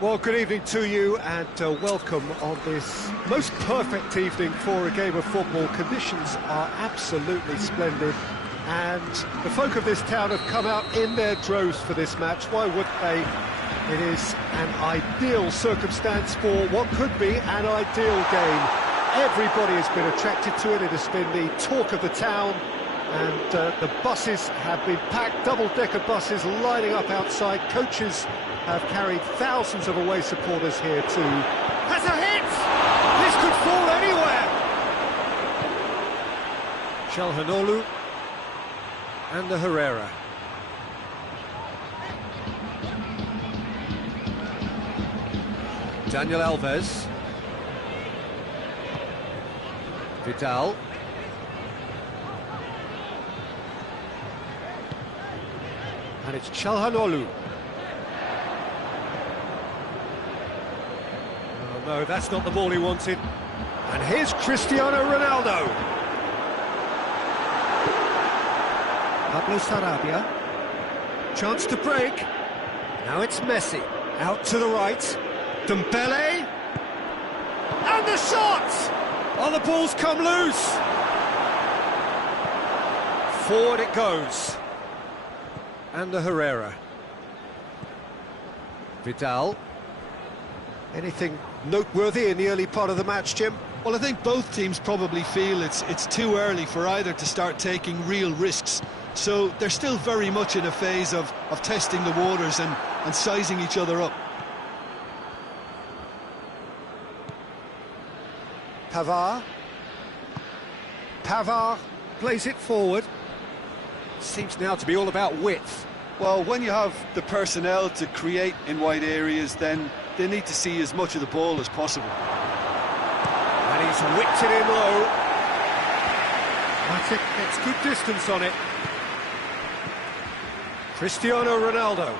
Well, good evening to you and welcome on this most perfect evening for a game of football. Conditions are absolutely splendid and the folk of this town have come out in their droves for this match. Why wouldn't they? It is an ideal circumstance for what could be an ideal game. Everybody has been attracted to it. It has been the talk of the town and the buses have been packed, double-decker buses lining up outside. Coaches have carried thousands of away supporters here too. Has a hit! This could fall anywhere! Calhanoglu and the Herrera. Daniel Alves. Vidal. And it's Calhanoglu. Oh no, that's not the ball he wanted. And here's Cristiano Ronaldo. Pablo Sarabia. Chance to break. Now it's Messi. Out to the right. Dembele. And the shot! Oh, the ball's come loose. Forward it goes. And the Herrera. Vidal. Anything noteworthy in the early part of the match, Jim? Well, I think both teams probably feel it's too early for either to start taking real risks. So they're still very much in a phase of testing the waters and sizing each other up. Pavard plays it forward. Seems now to be all about width. Well, when you have the personnel to create in wide areas, then they need to see as much of the ball as possible. And he's whipped it in low. That's it, gets good distance on it. Cristiano Ronaldo.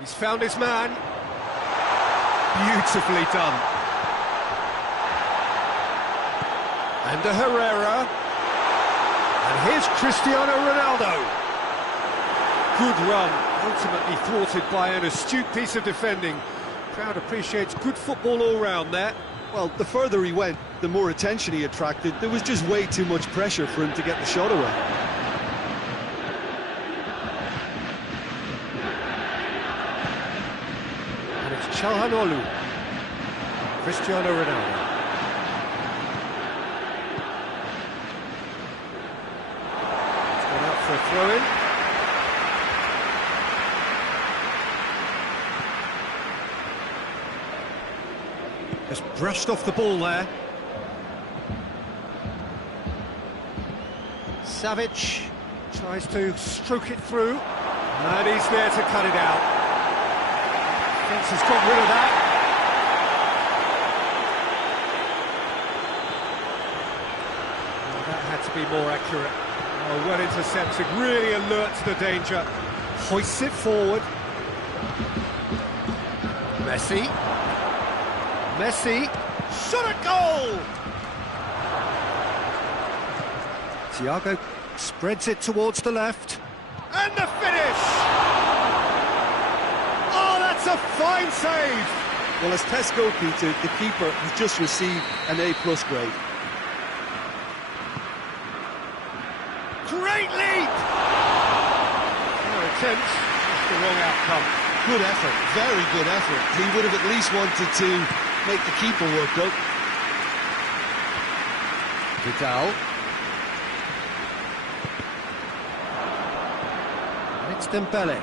He's found his man. Beautifully done. And the Herrera. And here's Cristiano Ronaldo. Good run, ultimately thwarted by an astute piece of defending. Crowd appreciates good football all round there. Well, the further he went, the more attention he attracted. There was just way too much pressure for him to get the shot away. And it's Calhanoglu. Cristiano Ronaldo. For a throw-in. Just brushed off the ball there. Savic tries to stroke it through. And he's there to cut it out. Fence has got rid of that. Oh, that had to be more accurate. Oh, well intercepted, really alerts the danger. Hoists it forward. Messi. Messi. Shot at goal! Thiago spreads it towards the left. And the finish! Oh, that's a fine save! Well, as test goalkeeper, the keeper has just received an A+ grade. Great leap! No attempts, just the wrong outcome. Good effort, very good effort. He would have at least wanted to make the keeper work though. Vidal. And it's Dembele.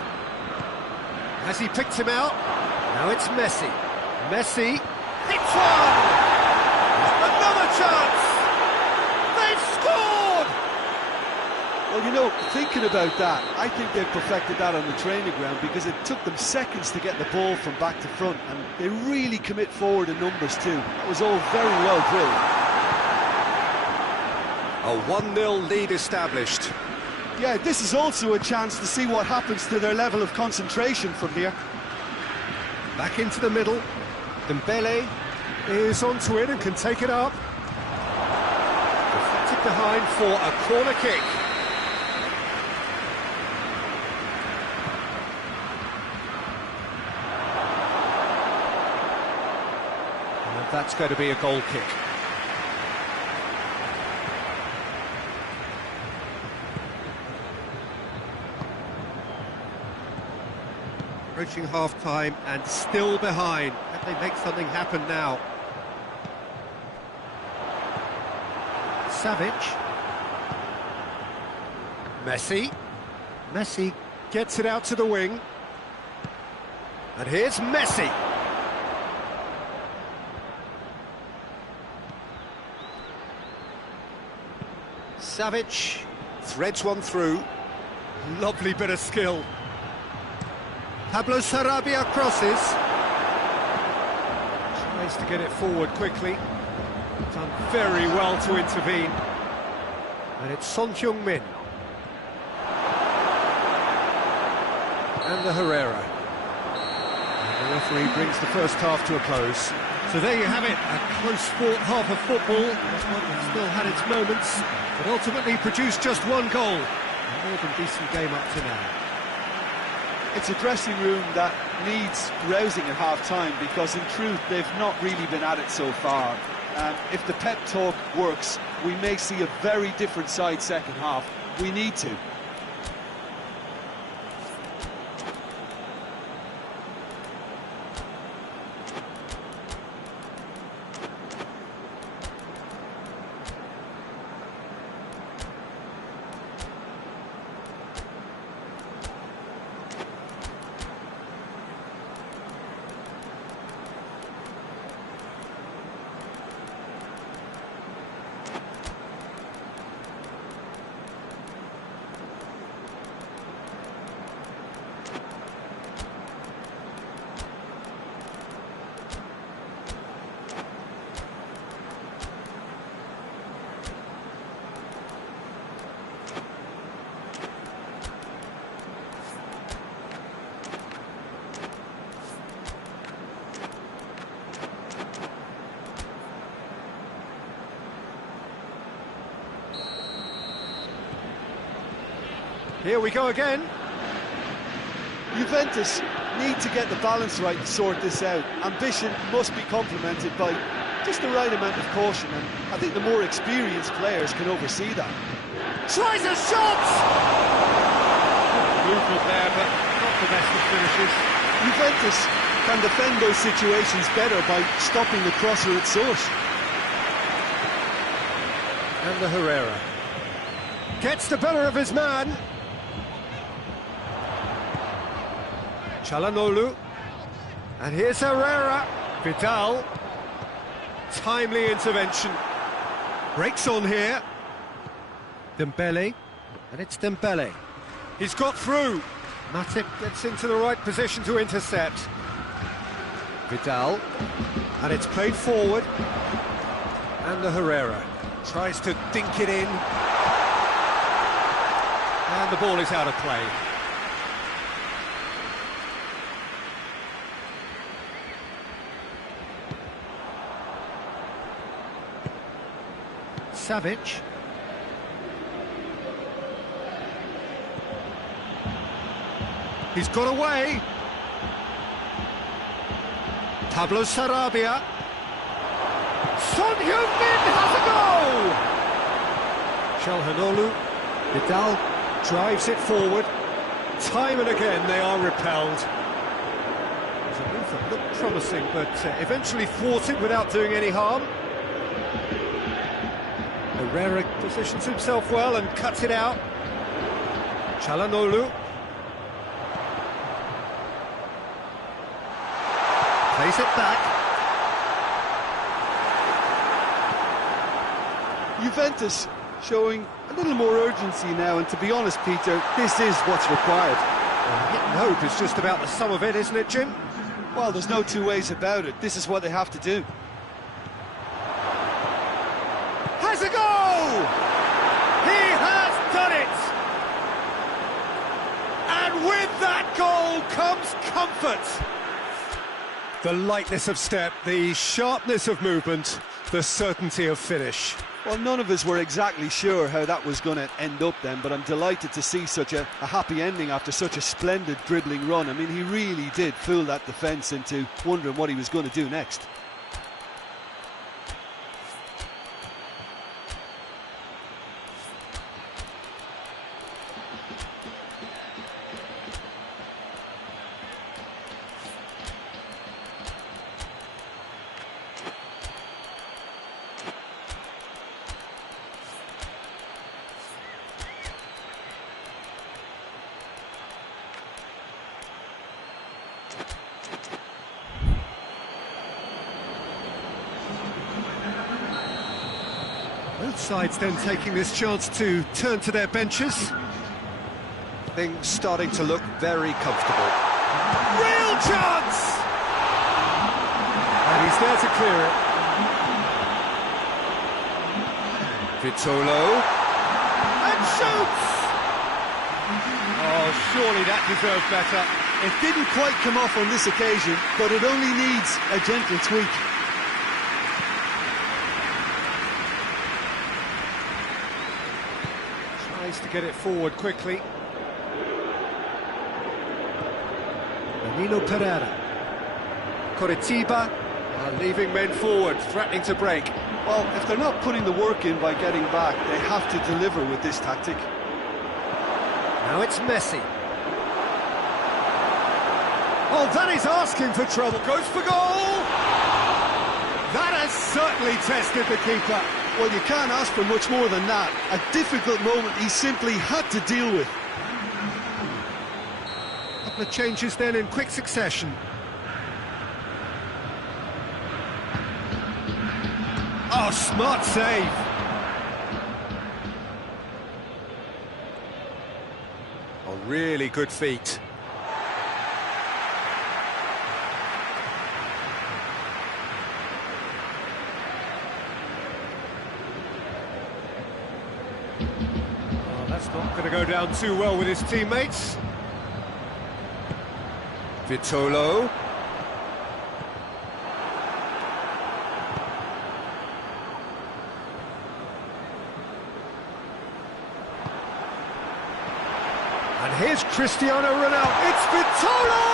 Has he picked him out? Now it's Messi. Messi hits one! Another chance! They've scored! Well, you know, thinking about that, I think they've perfected that on the training ground because it took them seconds to get the ball from back to front, and they really commit forward in numbers too. That was all very well drilled. A 1-0 lead established. Yeah, this is also a chance to see what happens to their level of concentration from here. Back into the middle. Dembele is onto it and can take it up. Deflected behind for a corner kick. that's going to be a goal kick. Approaching half-time and still behind. Can they make something happen now? Savic. Messi gets it out to the wing. And here's Messi. Savic threads one through. Lovely bit of skill. Pablo Sarabia crosses. Tries to get it forward quickly. Done very well to intervene. And it's Son Heung-min. And the Herrera. And the referee brings the first half to a close. So there you have it, a close-fought half of football. This one that still had its moments, but ultimately produced just one goal. A more than decent game up to now. It's a dressing room that needs rousing at half-time, because in truth they've not really been at it so far. If the pep talk works, we may see a very different side second half. We need to. Here we go again. Juventus need to get the balance right to sort this out. Ambition must be complemented by just the right amount of caution, and I think the more experienced players can oversee that. Tries a shot! Movement there, but not the best of finishes. Juventus can defend those situations better by stopping the crosser at source. And the Herrera gets the better of his man. Çalhanoğlu, and here's Herrera. Vidal, timely intervention. Breaks on here. Dembele, and it's Dembele. He's got through. Matip gets into the right position to intercept. Vidal, and it's played forward. And the Herrera tries to dink it in. And the ball is out of play. Savic. He's got away. Pablo Sarabia. Son Heung-min has a goal! Çalhanoğlu. Vidal drives it forward. Time and again they are repelled. There's a move that looked promising, but eventually thwarted without doing any harm. Herrera positions himself well and cuts it out. Çalhanoğlu plays it back. Juventus showing a little more urgency now, and to be honest, Peter, this is what's required. Well, hit and hope is just about the sum of it, isn't it, Jim? Well, there's no two ways about it. This is what they have to do. Has a goal! He has done it! And with that goal comes comfort. The lightness of step, the sharpness of movement, the certainty of finish. Well, none of us were exactly sure how that was going to end up then, but I'm delighted to see such a happy ending after such a splendid dribbling run. I mean, he really did fool that defence into wondering what he was going to do next. sides then taking this chance to turn to their benches. Things starting to look very comfortable. Real chance! And he's there to clear it. Vitolo. And shoots! Oh, surely that deserves better. It didn't quite come off on this occasion, but it only needs a gentle tweak. Tries to get it forward quickly. Nino Pereira. Coritiba are leaving men forward, threatening to break. Well, if they're not putting the work in by getting back, they have to deliver with this tactic. Now it's Messi. Oh, that is asking for trouble. Goes for goal! That has certainly tested the keeper. Well, you can't ask for much more than that. A difficult moment he simply had to deal with. Couple of changes then in quick succession. Oh, smart save. Oh, really good feet. Oh, that's not going to go down too well with his teammates. Vitolo. And here's Cristiano Ronaldo. It's Vitolo!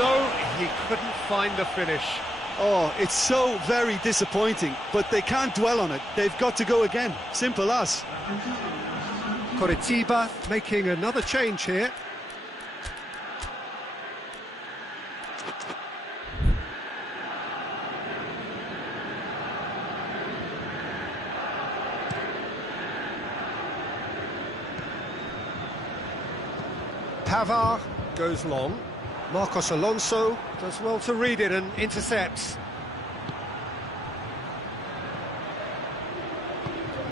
No, he couldn't find the finish. Oh, it's so very disappointing, but they can't dwell on it. They've got to go again. Simple as. Coritiba making another change here. Pavard goes long. Marcos Alonso does well to read it and intercepts.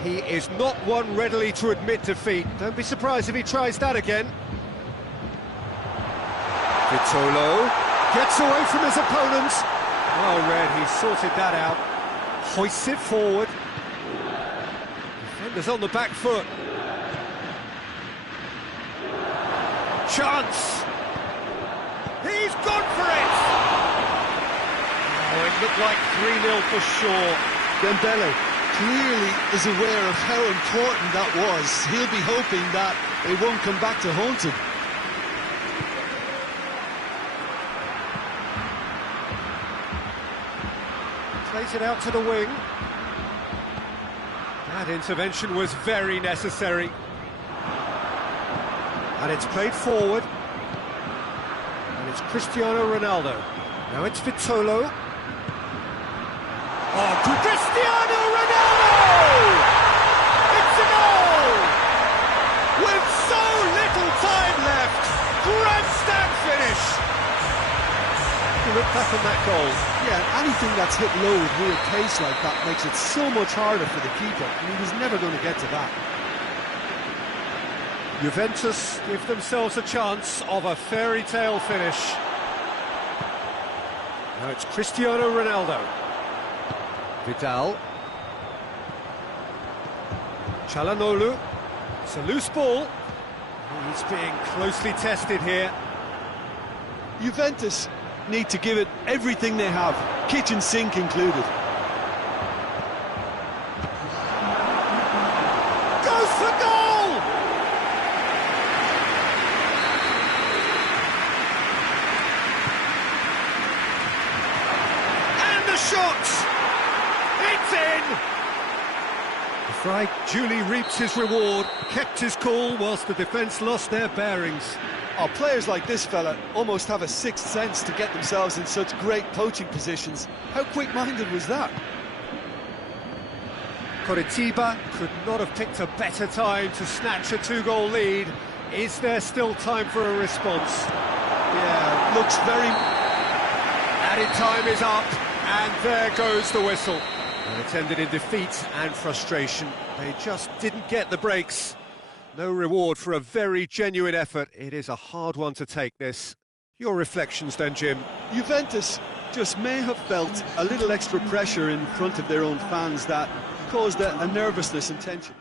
He is not one readily to admit defeat. Don't be surprised if he tries that again. Vitolo. Gets away from his opponents. Oh, Red, he sorted that out. Hoists it forward. Defenders on the back foot. Chance! He's gone for it! Oh, it looked like 3-0 for sure. Dembele clearly is aware of how important that was. He'll be hoping that it won't come back to haunt him. Plays it out to the wing. That intervention was very necessary. And it's played forward. And it's Cristiano Ronaldo. Now it's Vitolo. Oh, to Cristiano Ronaldo! It's a goal! With so little time left, grandstand finish! You look back on that goal. Yeah, anything that's hit low with real pace like that makes it so much harder for the keeper, and he was never going to get to that. Juventus give themselves a chance of a fairy tale finish. Now it's Cristiano Ronaldo. Vidal. Çalhanoğlu. It's a loose ball. He's being closely tested here. Juventus need to give it everything they have, kitchen sink included. Goes for goal! And the shot! It's in! The Fry duly reaps his reward, kept his cool whilst the defence lost their bearings. Oh, players like this fella almost have a sixth sense to get themselves in such great poaching positions. How quick-minded was that? Coritiba could not have picked a better time to snatch a two-goal lead. Is there still time for a response? Yeah, looks very... Added time is up, and there goes the whistle. And it's ended in defeat and frustration. They just didn't get the breaks. No reward for a very genuine effort. It is a hard one to take, this. Your reflections then, Jim? Juventus just may have felt a little extra pressure in front of their own fans that caused a nervousness and tension.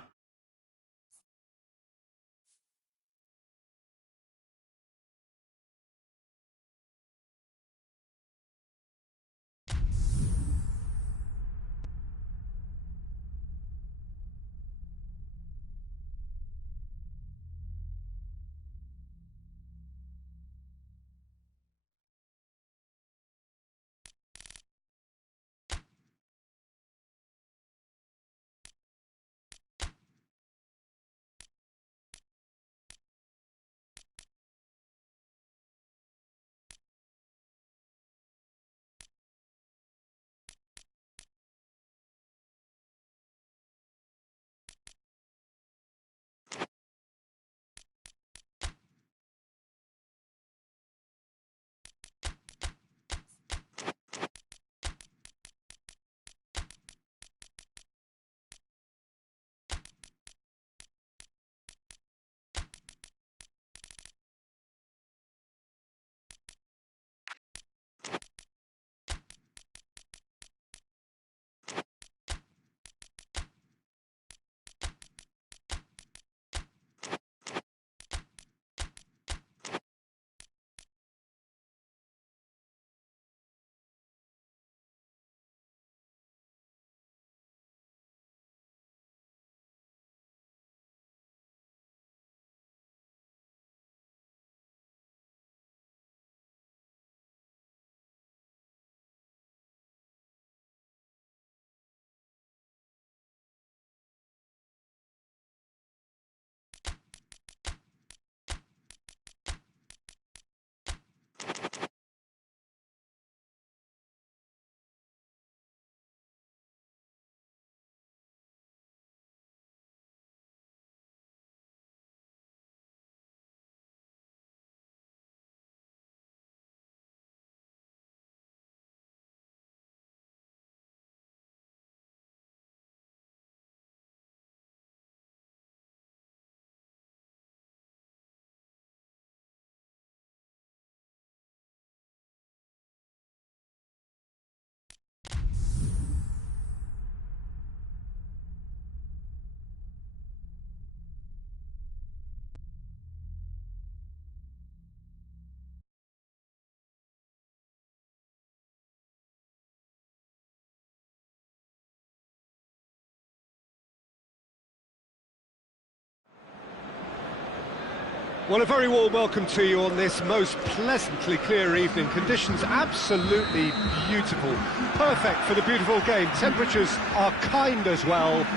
Well, a very warm welcome to you on this most pleasantly clear evening. Conditions absolutely beautiful. Perfect for the beautiful game. Temperatures are kind as well.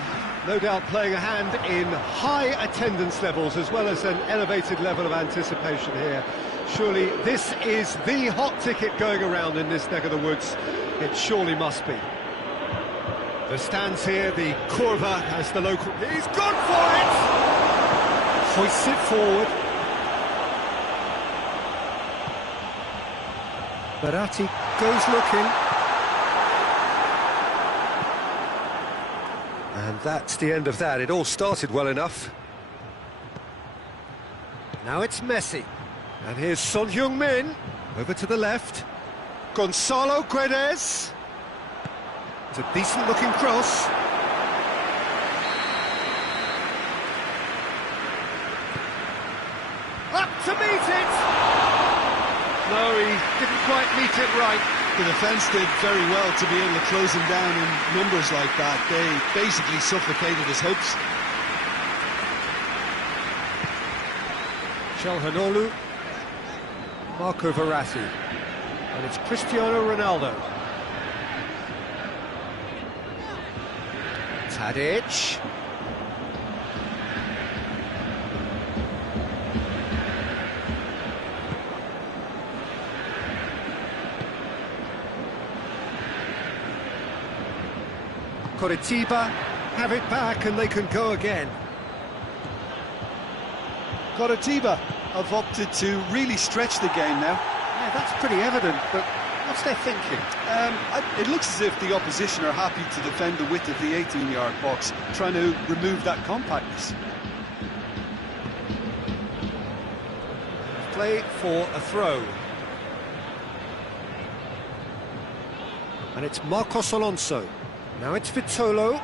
No doubt playing a hand in high attendance levels as well as an elevated level of anticipation here. Surely this is the hot ticket going around in this neck of the woods. It surely must be. The stands here, the curva as the local... He's gone for it! Hoists it forward. Baratti goes looking. And that's the end of that. It all started well enough. Now it's Messi. And here's Son Heung-min. Over to the left. Gonzalo Guedes. It's a decent-looking cross. Up to meet it! No, he didn't quite meet it right. The defence did very well to be able to close him down in numbers like that. They basically suffocated his hopes. Calhanoglu, Marco Verratti, and it's Cristiano Ronaldo. Tadic. Coritiba have it back and they can go again. Coritiba have opted to really stretch the game now. Yeah, that's pretty evident, but What's their thinking? It looks as if the opposition are happy to defend the width of the 18-yard box, trying to remove that compactness. Play for a throw. And it's Marcos Alonso. Now it's Vitolo.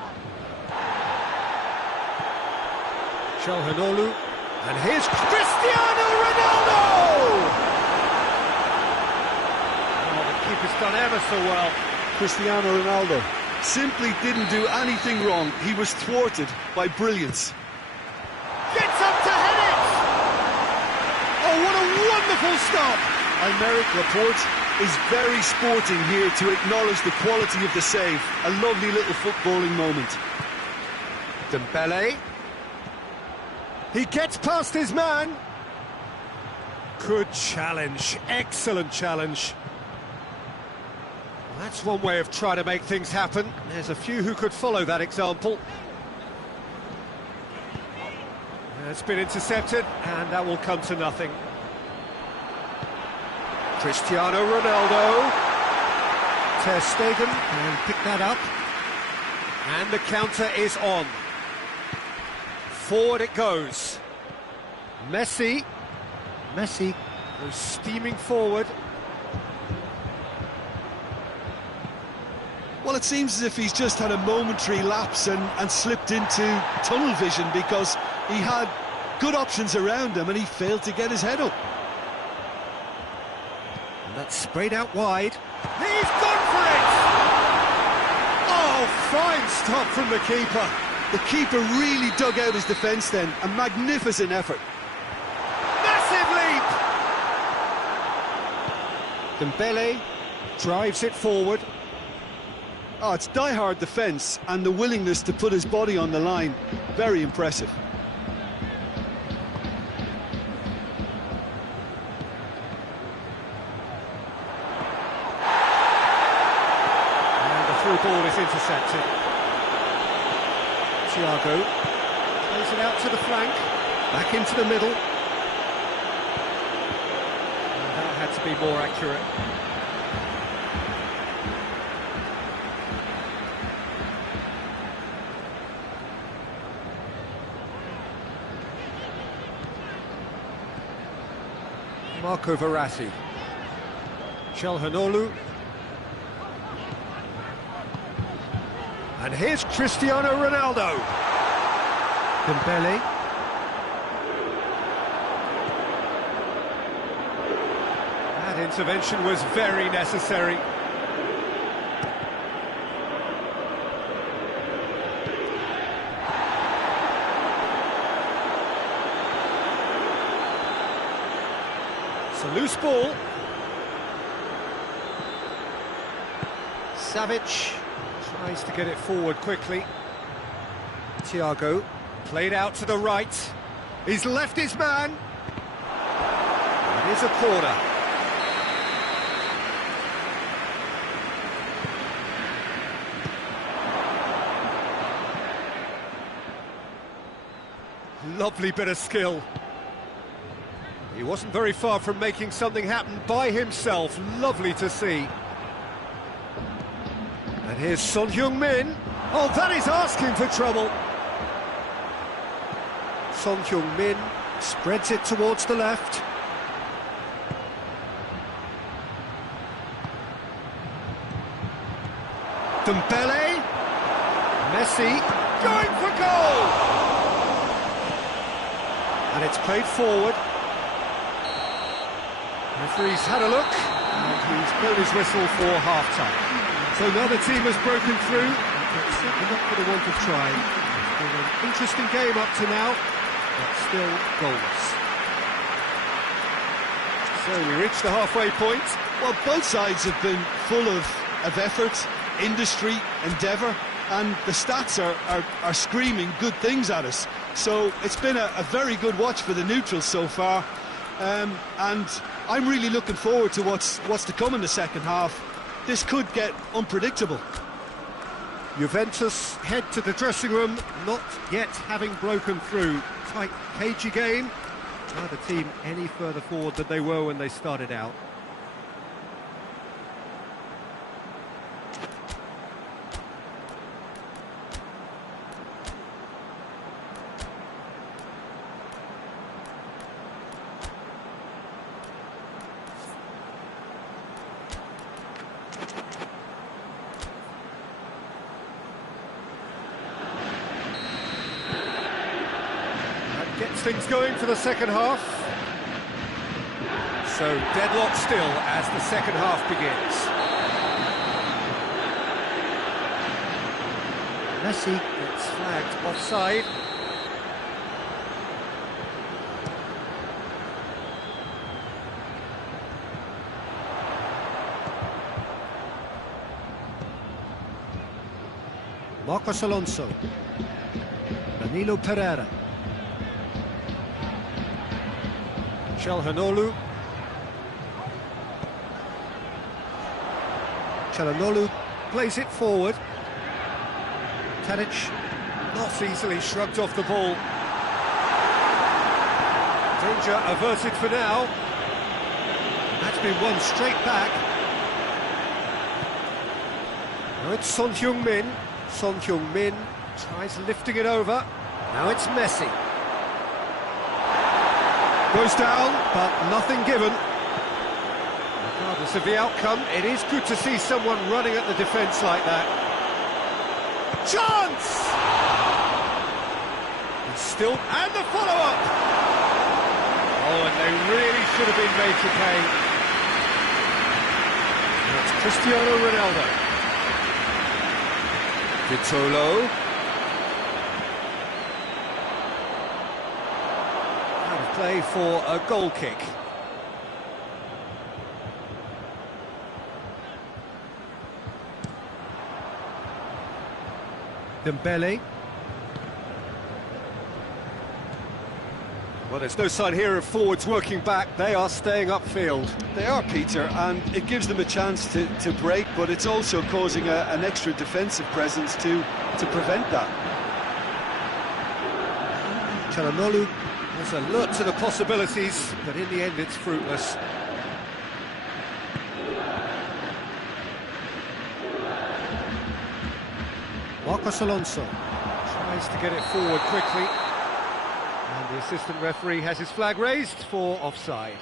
Calhanoglu. And here's Cristiano Ronaldo! Oh, the keeper's done ever so well. Cristiano Ronaldo simply didn't do anything wrong. He was thwarted by brilliance. Gets up to head it! Oh, what a wonderful stop! Aymeric Laporte is very sporting here to acknowledge the quality of the save. A lovely little footballing moment. Dembele. He gets past his man. Good challenge, excellent challenge. Well, that's one way of trying to make things happen. There's a few who could follow that example. It's been intercepted, and that will come to nothing. Cristiano Ronaldo. Ter Stegen can pick that up. And the counter is on. Forward it goes. Messi goes steaming forward. Well, it seems as if he's just had a momentary lapse and slipped into tunnel vision, because he had good options around him and he failed to get his head up. And that's sprayed out wide. He's gone for it! Oh, fine stop from the keeper. The keeper really dug out his defence then. A magnificent effort. Massive leap! Dembele drives it forward. Oh, it's die-hard defence and the willingness to put his body on the line. Very impressive. And the through ball is intercepted. Thiago plays it out to the flank, back into the middle. And that had to be more accurate. Marco Verratti. Calhanoglu. And here's Cristiano Ronaldo. Dembele. That intervention was very necessary. It's a loose ball. Savic tries to get it forward quickly. Thiago played out to the right. He's left his man. It is a corner. Lovely bit of skill. He wasn't very far from making something happen by himself. Lovely to see. And here's Son Heung-min. Oh, that is asking for trouble. Son Heung-min spreads it towards the left. Dembele. Messi going for goal. And it's played forward. Referee's had a look, and he's blown his whistle for half-time. So now the team has broken through, but certainly not for the want of trying. It's been an interesting game up to now, but still goalless. So we reach the halfway point. Well, both sides have been full of effort, industry, endeavour, and the stats are screaming good things at us. So it's been a very good watch for the neutrals so far. And I'm really looking forward to what's to come in the second half. This could get unpredictable. Juventus head to the dressing room, not yet having broken through. Tight, cagey game. Neither team any further forward than they were when they started out. Gets things going for the second half. So deadlock still as the second half begins. Messi gets flagged offside. Marcos Alonso. Danilo Pereira. Çalhanoğlu. Çalhanoğlu plays it forward. Tadic not easily shrugged off the ball. Danger averted for now. That's been won straight back. Now it's Son Heung-min. Son Heung-min tries lifting it over. Now it's Messi. Goes down, but nothing given. Regardless of the outcome, it is good to see someone running at the defence like that. Chance! And still, and the follow-up! Oh, and they really should have been made to pay. That's Cristiano Ronaldo. Vitolo. Out of play for a goal kick. Dembele. Well, there's no sign here of forwards working back. They are staying upfield. They are, Peter, and it gives them a chance to break, but it's also causing an extra defensive presence to prevent that. Çalhanoğlu has alert to the possibilities, but in the end it's fruitless. Marcos Alonso tries to get it forward quickly. And the assistant referee has his flag raised for offside.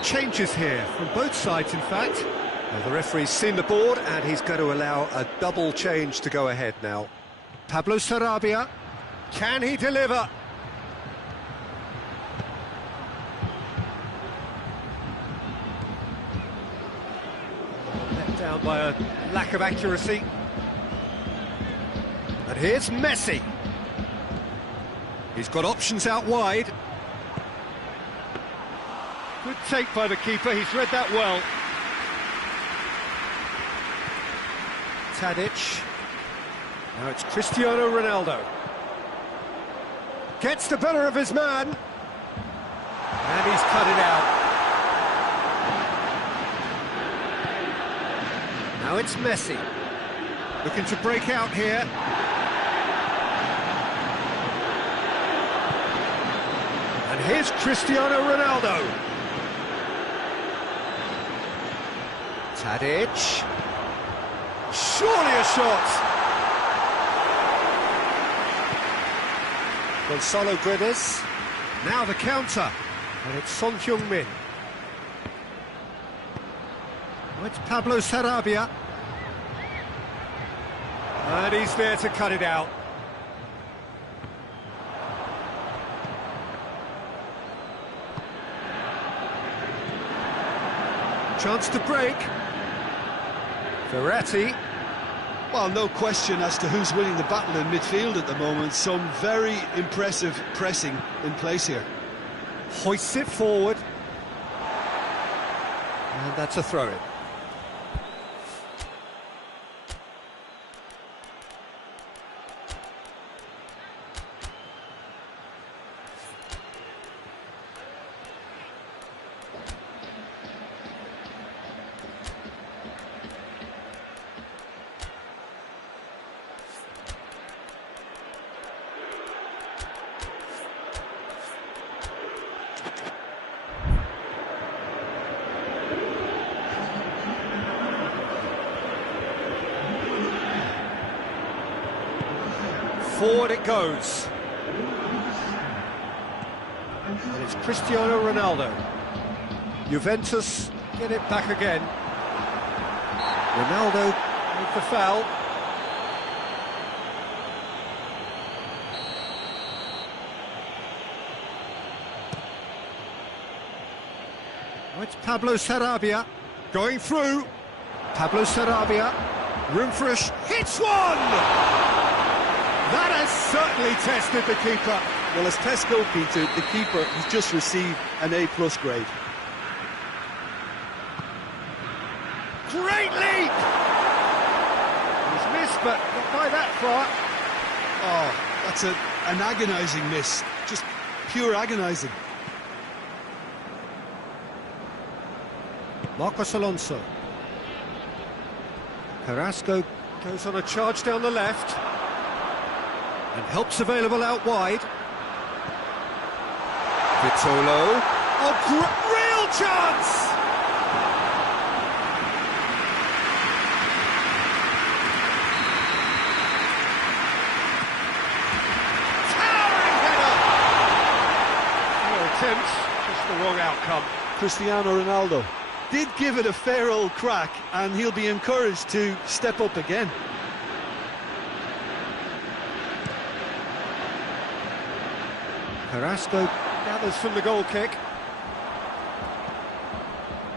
Changes here from both sides, in fact. Well, the referee's seen the board and he's going to allow a double change to go ahead now. Pablo Sarabia, can he deliver? Let down by a lack of accuracy. And here's Messi. He's got options out wide. Good take by the keeper, he's read that well. Tadic. Now it's Cristiano Ronaldo. Gets the better of his man. And he's cut it out. Now it's Messi. Looking to break out here. And here's Cristiano Ronaldo. Tadic. Surely a shot. Gonzalo Guedes. Now the counter. And it's Son Heung-min. Oh, it's Pablo Sarabia. And he's there to cut it out. Chance to break. Verratti. Well, no question as to who's winning the battle in midfield at the moment. Some very impressive pressing in place here. Hoists it forward. And that's a throw-in. Forward it goes. And it's Cristiano Ronaldo. Juventus get it back again. Ronaldo with the foul. Oh, it's Pablo Sarabia going through. Pablo Sarabia, room for a hits one! That has certainly tested the keeper. Well, as tests go, Peter, the keeper has just received an A+ grade. Great leap! He's missed, but not by that far. Oh, that's an agonising miss. Just pure agonising. Marcos Alonso. Carrasco goes on a charge down the left. And help's available out wide. Vitolo. Oh, real chance! Towering header! No attempts, just the wrong outcome. Cristiano Ronaldo did give it a fair old crack, and he'll be encouraged to step up again. Carrasco gathers from the goal kick.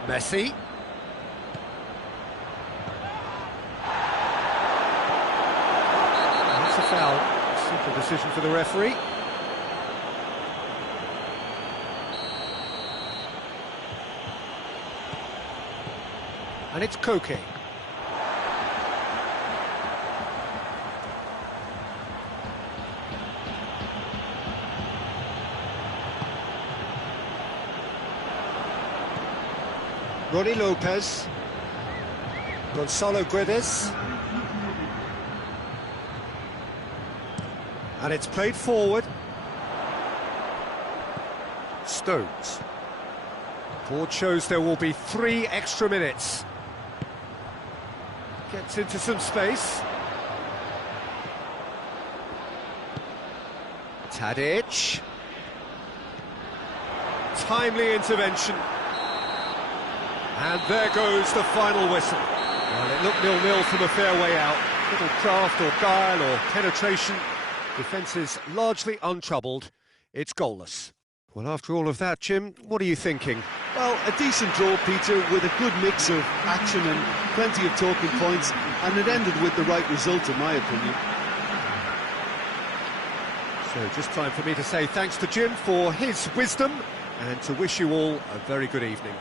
Messi. That's a foul. Simple decision for the referee. And it's Koke. Ronnie Lopez, Gonzalo Guedes, and it's played forward. Stones. Board shows there will be 3 extra minutes. Gets into some space. Tadic. Timely intervention. And there goes the final whistle. Well, it looked 0-0 from a fair way out. Little craft or guile or penetration. Defence is largely untroubled. It's goalless. Well, after all of that, Jim, what are you thinking? Well, a decent draw, Peter, with a good mix of action and plenty of talking points, and it ended with the right result, in my opinion. So just time for me to say thanks to Jim for his wisdom and to wish you all a very good evening.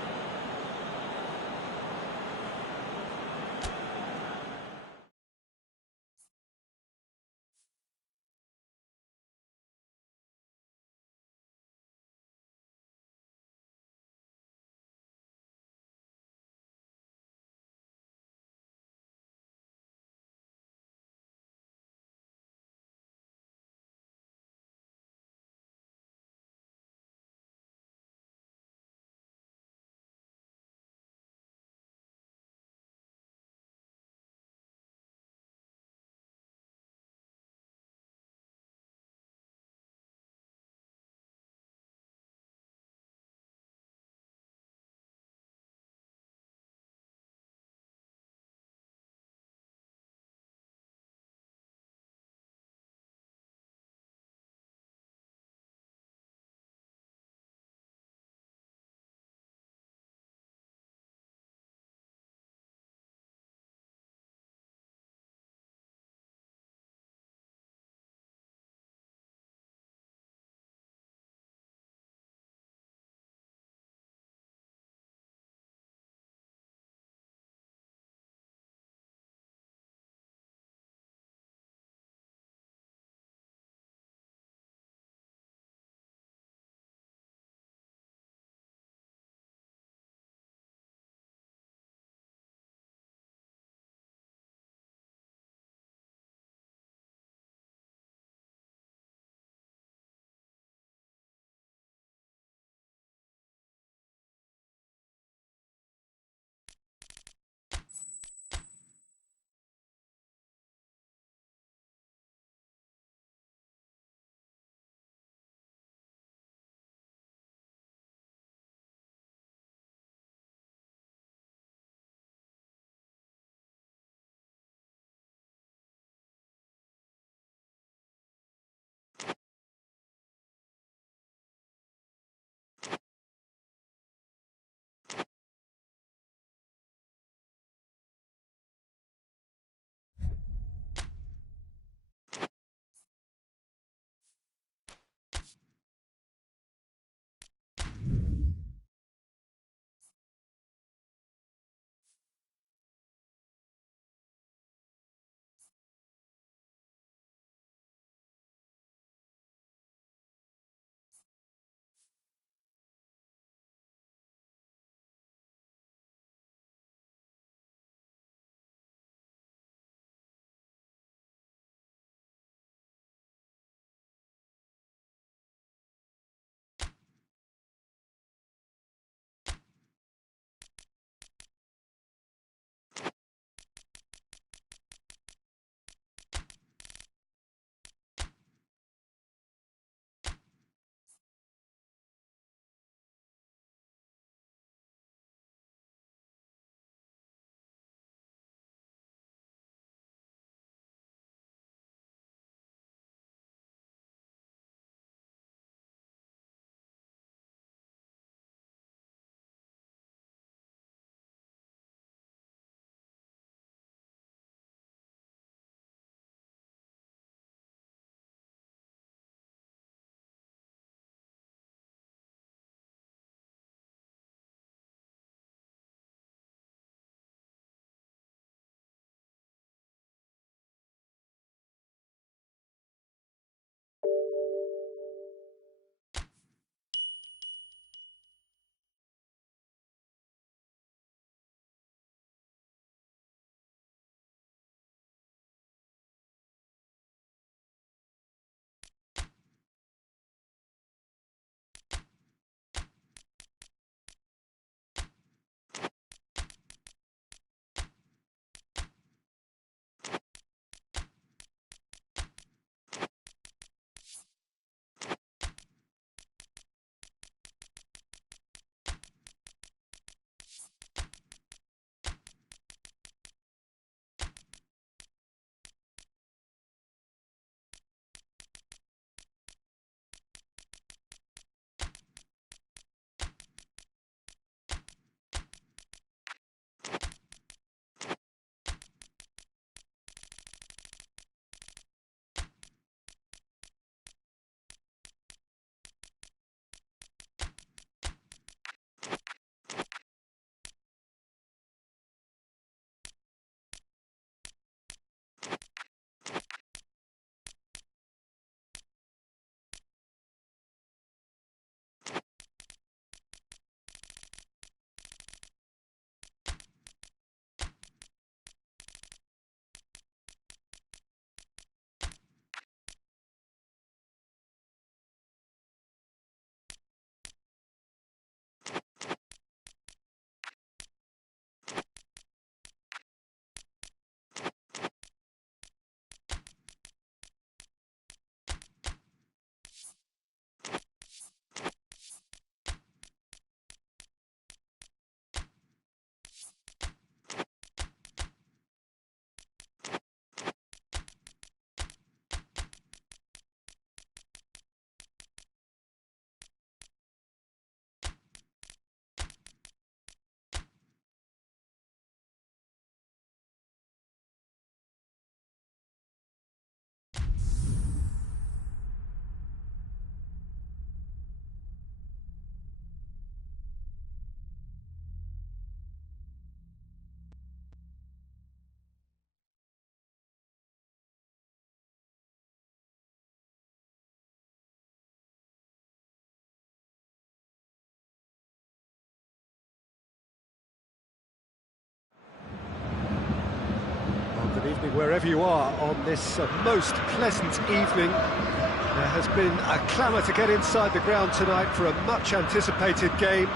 wherever you are on this most pleasant evening. There has been a clamour to get inside the ground tonight for a much-anticipated game.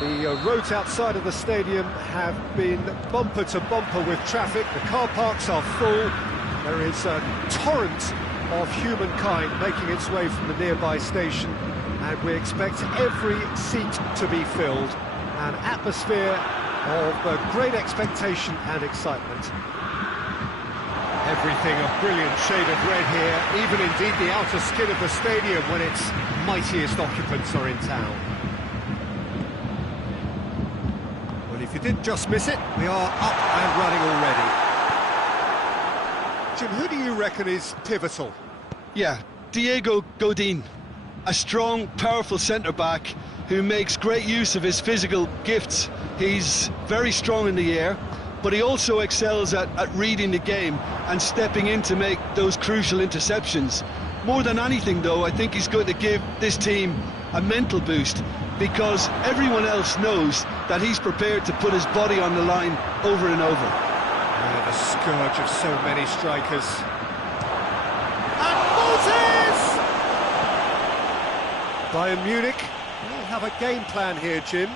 The roads outside of the stadium have been bumper to bumper with traffic. The car parks are full. There is a torrent of humankind making its way from the nearby station, and we expect every seat to be filled. An atmosphere of great expectation and excitement. Everything a brilliant shade of red here, even indeed the outer skin of the stadium when its mightiest occupants are in town. Well, if you didn't just miss it, we are up and running already. Jim, who do you reckon is pivotal? Yeah, Diego Godin, a strong, powerful centre-back who makes great use of his physical gifts. He's very strong in the air, but he also excels at reading the game and stepping in to make those crucial interceptions. More than anything, though, I think he's going to give this team a mental boost, because everyone else knows that he's prepared to put his body on the line over and over. The scourge of so many strikers. And Moses! Bayern Munich will have a game plan here, Jim.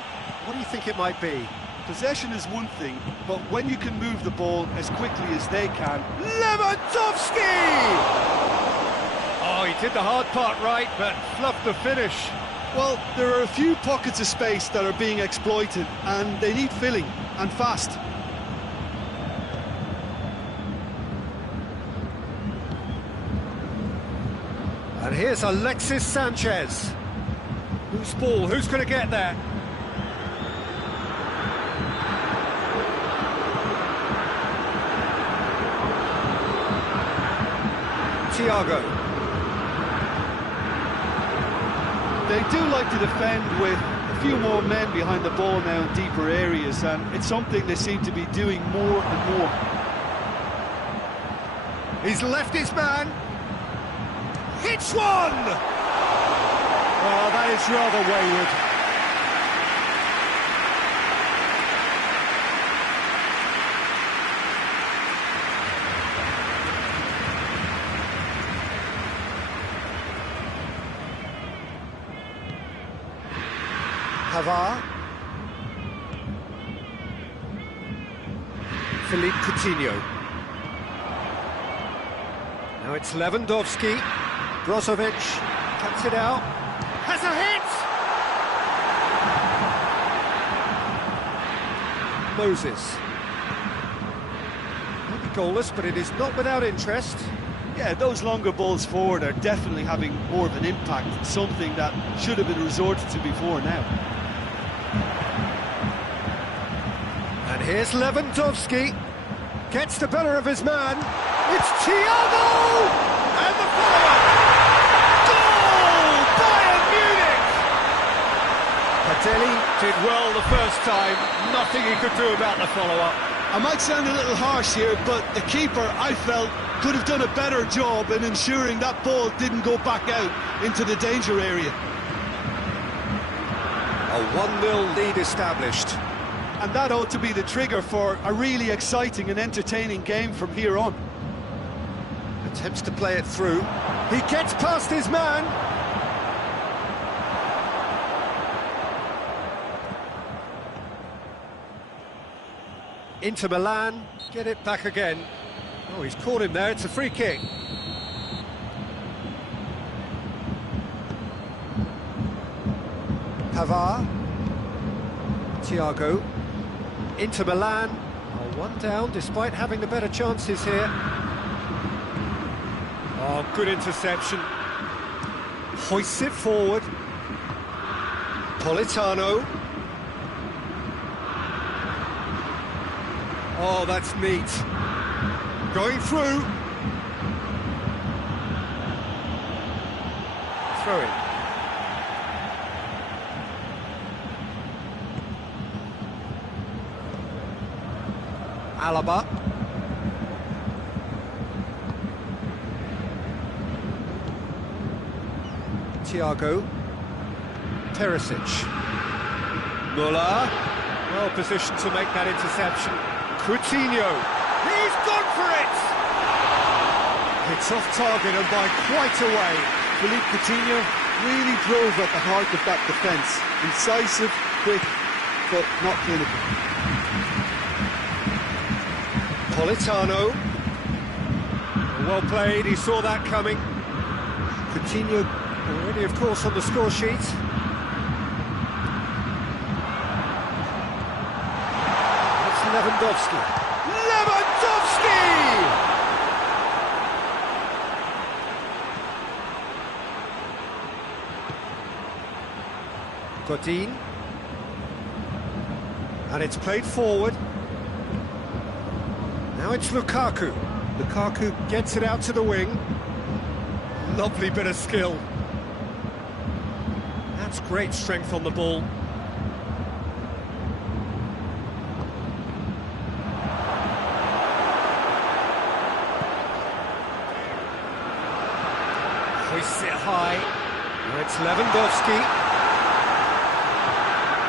What do you think it might be? Possession is one thing, but when you can move the ball as quickly as they can... Lewandowski! Oh, he did the hard part right, but fluffed the finish. Well, there are a few pockets of space that are being exploited, and they need filling, and fast. And here's Alexis Sanchez. Whose ball? Who's going to get there? Thiago. They do like to defend with a few more men behind the ball now in deeper areas, and it's something they seem to be doing more and more. He's left his man. Hits one! Well, that is rather wayward. Pavard. Philippe Coutinho. Now it's Lewandowski. Brozovic cuts it out. Has a hit! Moses. Maybe goalless, but it is not without interest. Yeah, those longer balls forward are definitely having more of an impact, something that should have been resorted to before now. And here's Lewandowski. Gets the better of his man. It's Thiago! And the follow-up! Goal! Bayern Munich! Padelli did well the first time. Nothing he could do about the follow-up. I might sound a little harsh here, but the keeper, I felt, could have done a better job in ensuring that ball didn't go back out into the danger area. A 1-0 lead established. And that ought to be the trigger for a really exciting and entertaining game from here on. Attempts to play it through. He gets past his man. Inter Milan get it back again. Oh, he's caught him there. It's a free kick. Pavard. Thiago. Inter Milan are one down despite having the better chances here. Oh, good interception. Hoists it forward. Politano. Oh, that's neat. Going through. Throw it. Alaba. Thiago. Perisic. Muller. Well positioned to make that interception. Coutinho. He's gone for it! It's off target and by quite a way. Philippe Coutinho really drove at the heart of that defence. Incisive, quick, but not clinical. Politano. Well played, he saw that coming. Coutinho already, of course, on the score sheet. It's Lewandowski. Lewandowski! Godin. And it's played forward. Now it's Lukaku. Lukaku gets it out to the wing. Lovely bit of skill. That's great strength on the ball. Hoists it high. Now it's Lewandowski.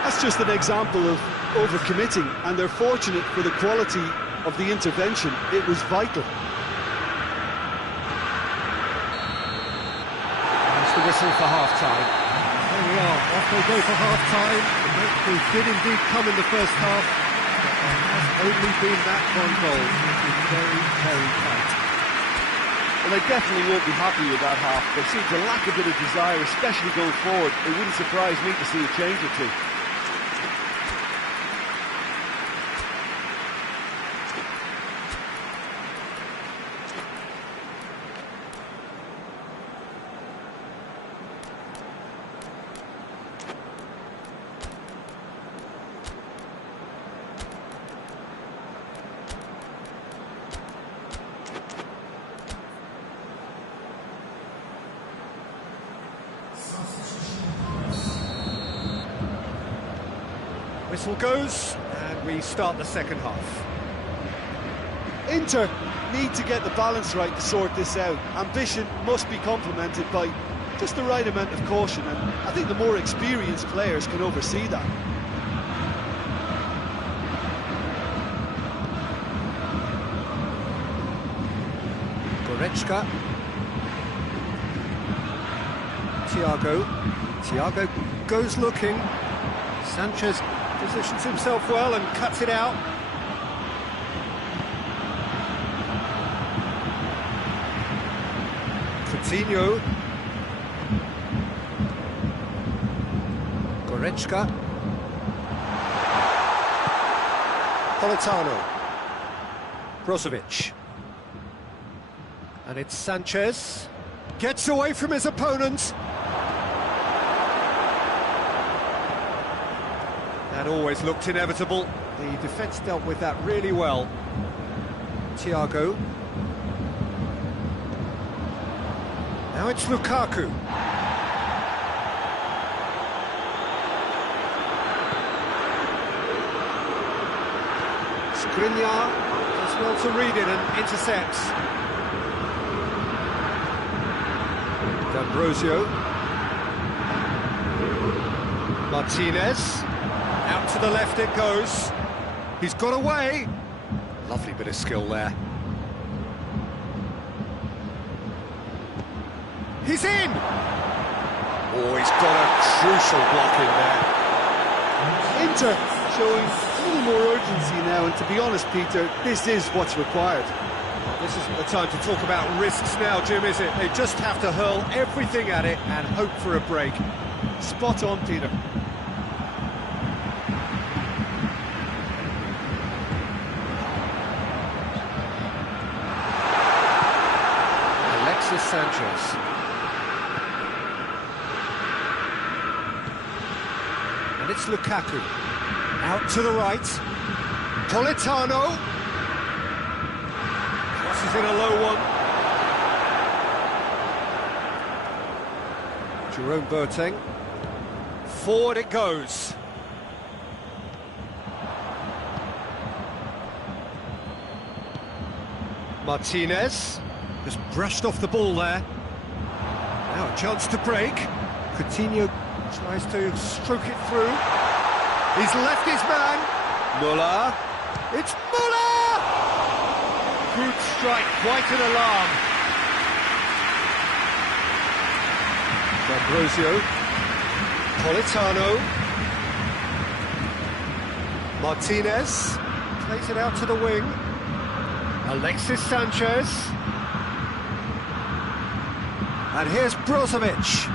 That's just an example of overcommitting, and they're fortunate for the quality of the intervention. It was vital. That's the whistle for half-time. There we are, off they go for half-time. They did indeed come in the first half, but there has only been that one goal. It's been very, very tight. Well, they definitely won't be happy with that half. There seems to lack a bit of desire, especially going forward. It wouldn't surprise me to see a change or two. Whistle goes, and we start the second half. Inter need to get the balance right to sort this out. Ambition must be complemented by just the right amount of caution, and I think the more experienced players can oversee that. Goretzka. Thiago goes looking. Sanchez positions himself well and cuts it out. Coutinho. Goretzka. Politano. Brozovic. And it's Sanchez. Gets away from his opponent. That always looked inevitable. The defence dealt with that really well. Thiago. Now it's Lukaku. Skriniar does well to read it and intercepts. D'Ambrosio. Martinez. Out to the left it goes. He's got away. Lovely bit of skill there. He's in! Oh, he's got a crucial block in there. Inter showing a little more urgency now, and to be honest, Peter, this is what's required. This isn't the time to talk about risks now, Jim, is it? They just have to hurl everything at it and hope for a break. Spot on, Peter. Sanchez. And it's Lukaku. Out to the right. Politano. Crosses in a low one. Jerome Boateng. Forward it goes. Martinez. Just brushed off the ball there. Now a chance to break. Coutinho tries to stroke it through. He's left his man. Muller. It's Muller! Crude strike, quite an alarm. D'Ambrosio, Politano, Martinez, plays it out to the wing, Alexis Sanchez, and here's Brozovic.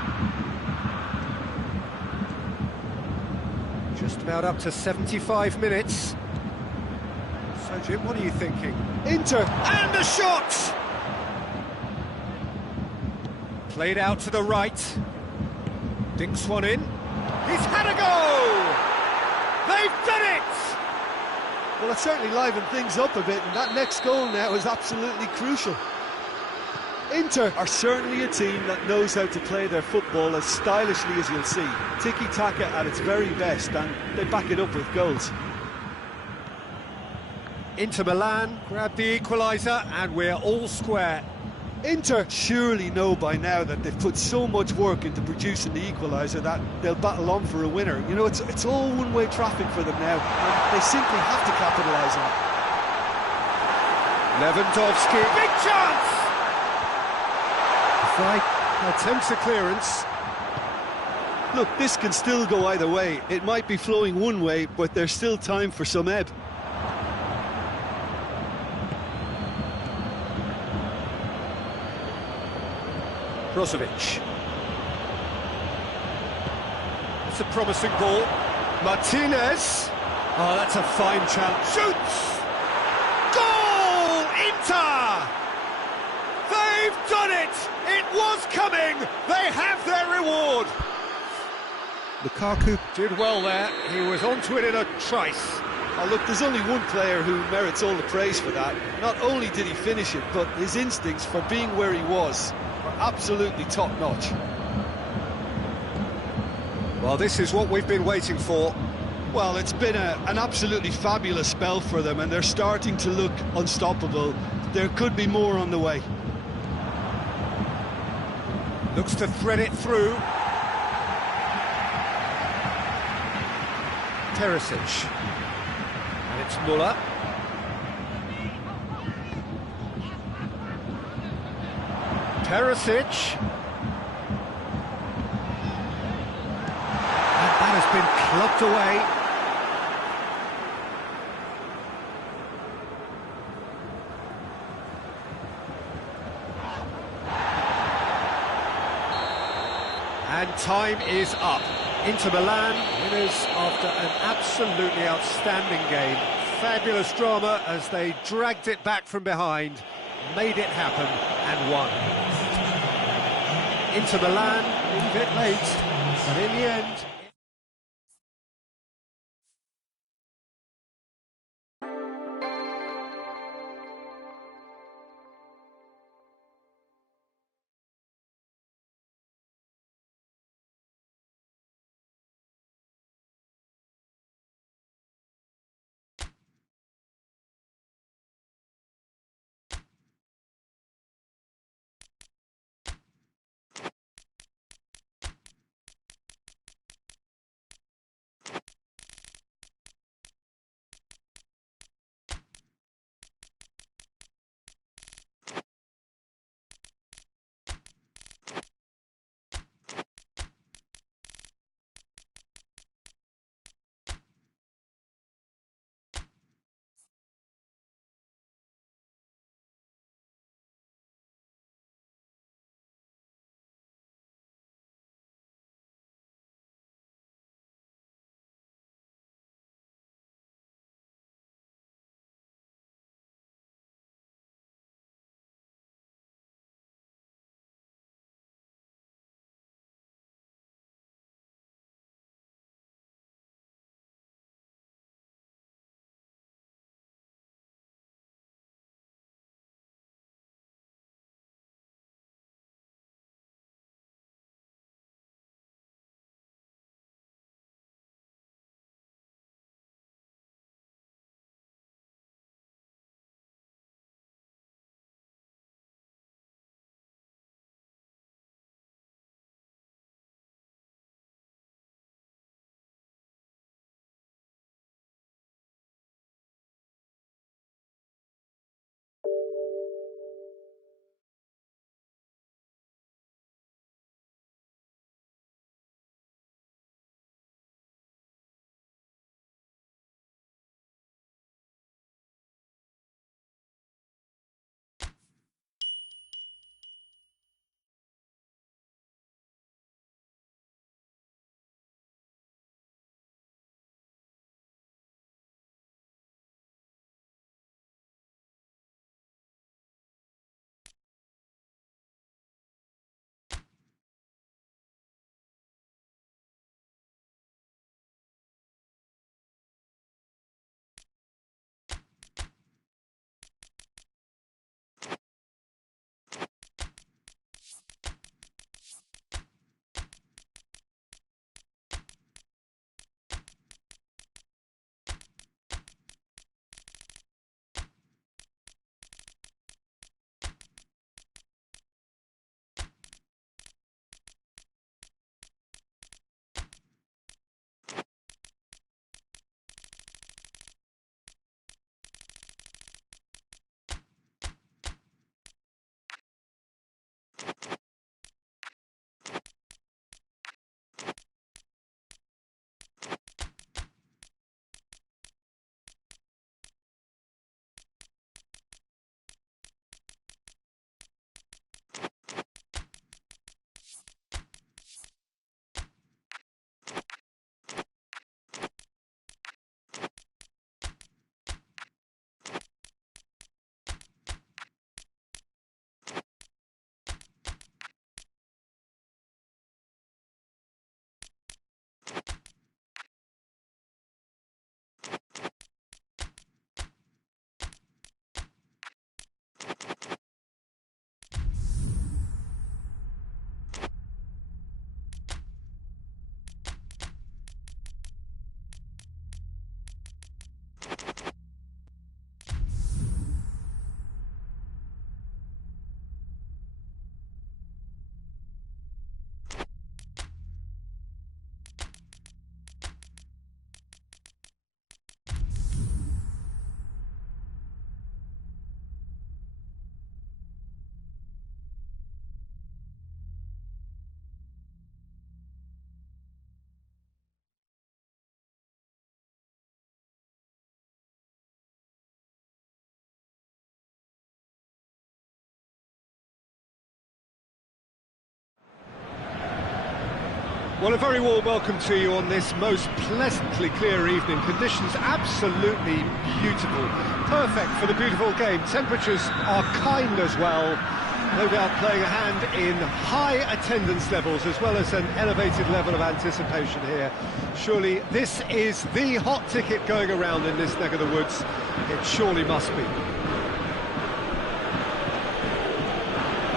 Just about up to 75 minutes. So Jim, what are you thinking? Inter, And a shot! Played out to the right. Dinks one in. He's had a go! They've done it! well, it certainly livened things up a bit, and that next goal now is absolutely crucial. Inter are certainly a team that knows how to play their football as stylishly as you'll see. Tiki-taka at its very best, and they back it up with goals. Inter Milan grab the equaliser, and we're all square. Inter surely know by now that they've put so much work into producing the equaliser that they'll battle on for a winner. You know, it's all one-way traffic for them now, and they simply have to capitalise on it. Lewandowski, big chance! Fry attempts a clearance. Look, this can still go either way. It might be flowing one way, but there's still time for some ebb. Brozovic. It's a promising ball. Martinez. Oh, that's a fine chance. Shoots! Goal! Inter! They've done it! It was coming! They have their reward! Lukaku did well there. He was onto it in a trice. Oh, look, there's only one player who merits all the praise for that. Not only did he finish it, but his instincts for being where he was were absolutely top-notch. Well, this is what we've been waiting for. Well, it's been an absolutely fabulous spell for them, and they're starting to look unstoppable. There could be more on the way. Looks to thread it through. Perisic. And it's Muller. Perisic. And that has been clubbed away. And time is up. Inter Milan, winners after an absolutely outstanding game. Fabulous drama as they dragged it back from behind, made it happen and won. Inter Milan, a bit late, but in the end... Well, a very warm welcome to you on this most pleasantly clear evening. Conditions absolutely beautiful. Perfect for the beautiful game. Temperatures are kind as well. No doubt playing a hand in high attendance levels as well as an elevated level of anticipation here. Surely this is the hot ticket going around in this neck of the woods. It surely must be.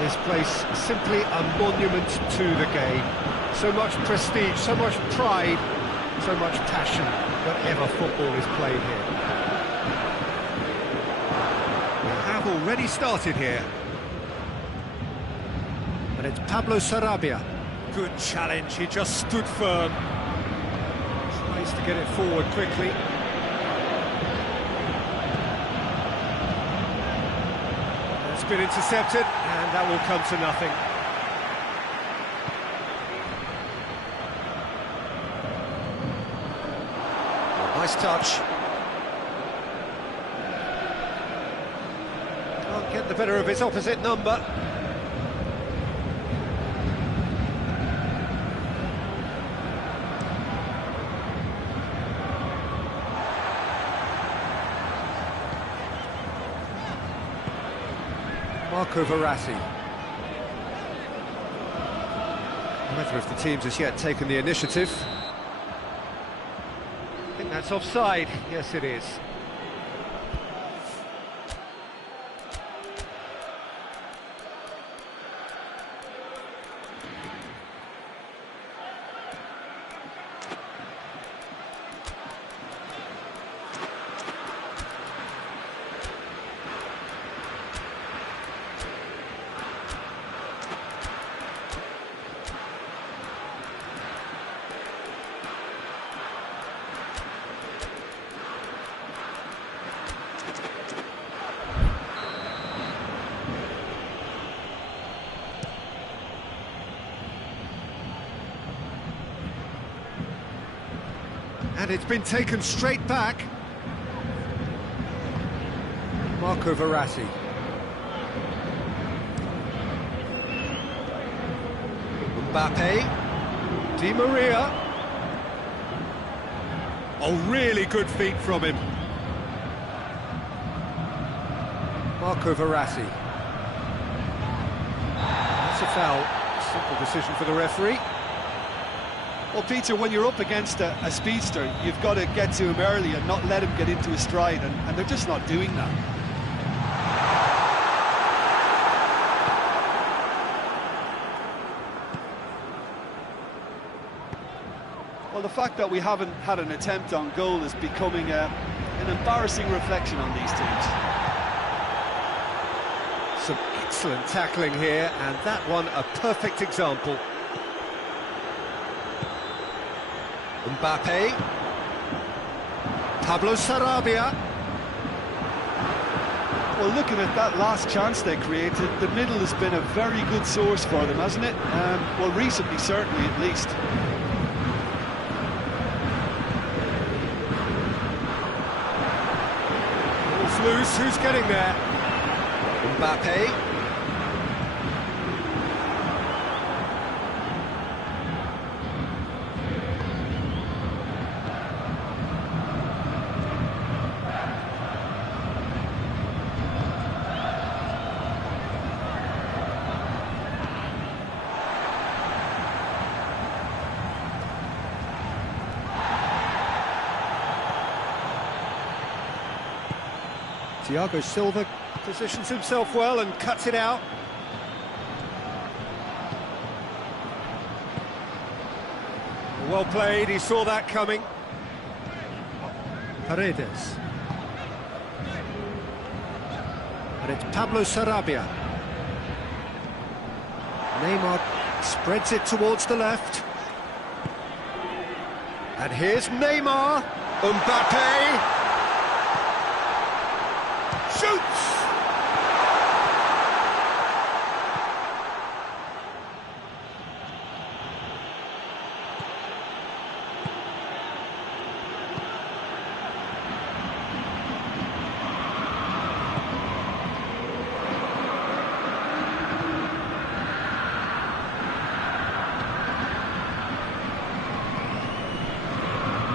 This place simply a monument to the game. So much prestige, so much pride, so much passion whenever football is played here. We have already started here. And it's Pablo Sarabia. Good challenge, he just stood firm. Tries to get it forward quickly. It's been intercepted, and that will come to nothing. Nice touch. Can't get the better of his opposite number. Marco Verratti. Neither of the teams has yet taken the initiative. I think that's offside. Yes, it is. And it's been taken straight back. Marco Verratti. Mbappe. Di Maria. Oh, really good feet from him. Marco Verratti. That's a foul. Simple decision for the referee. Well, Peter, when you're up against a speedster, you've got to get to him early and not let him get into his stride, and they're just not doing that. Well, the fact that we haven't had an attempt on goal is becoming an embarrassing reflection on these teams. Some excellent tackling here, and that one a perfect example. Mbappe. Pablo Sarabia. Well, looking at that last chance they created, the middle has been a very good source for them, hasn't it? Well, recently, certainly, at least. Ball's loose, who's getting there? Mbappe. Thiago Silva positions himself well and cuts it out. Well played, he saw that coming. Paredes. And it's Pablo Sarabia. Neymar spreads it towards the left. And here's Neymar. Mbappe. Shoots!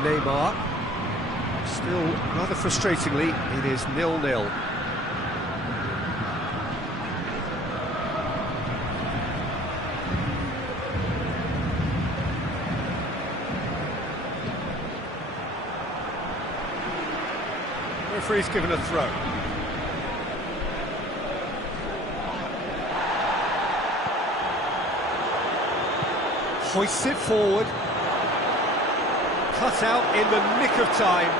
Neymar. Still, rather frustratingly, it is 0-0. Referee's given a throw. Hoists it forward. Cut out in the nick of time.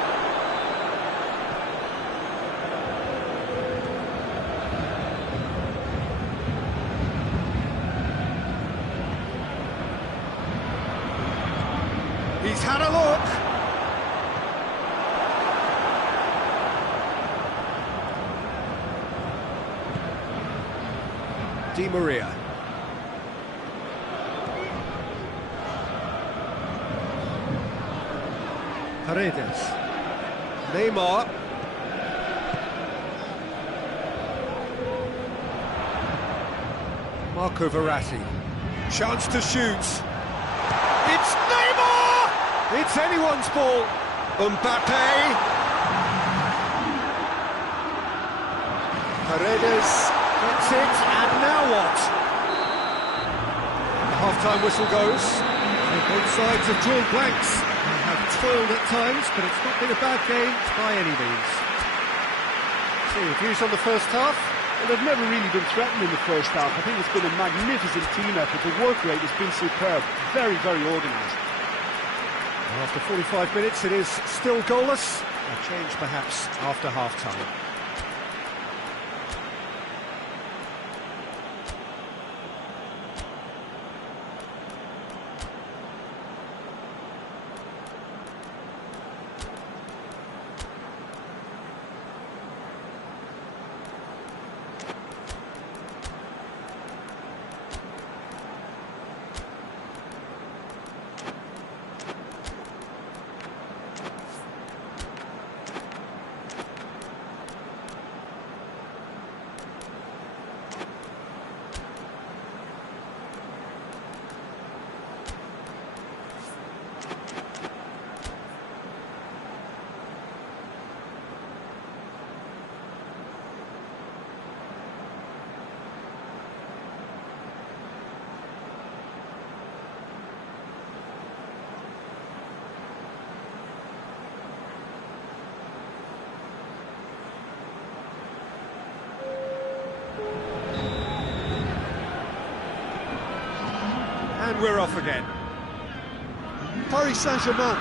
He's had a look. Di Maria. Paredes. Neymar. Marco Verratti. Chance to shoot. It's Neymar! It's anyone's ball. Mbappe. Paredes gets it, and now what? The half-time whistle goes. Both sides have drawn blanks. Toiled at times, but it's not been a bad game by any means. So, your views on the first half? Well, they've never really been threatened in the first half. I think it's been a magnificent team effort. The work rate has been superb. Very, very organised. After 45 minutes, it is still goalless. A change, perhaps, after half-time. And we're off again. Paris Saint-Germain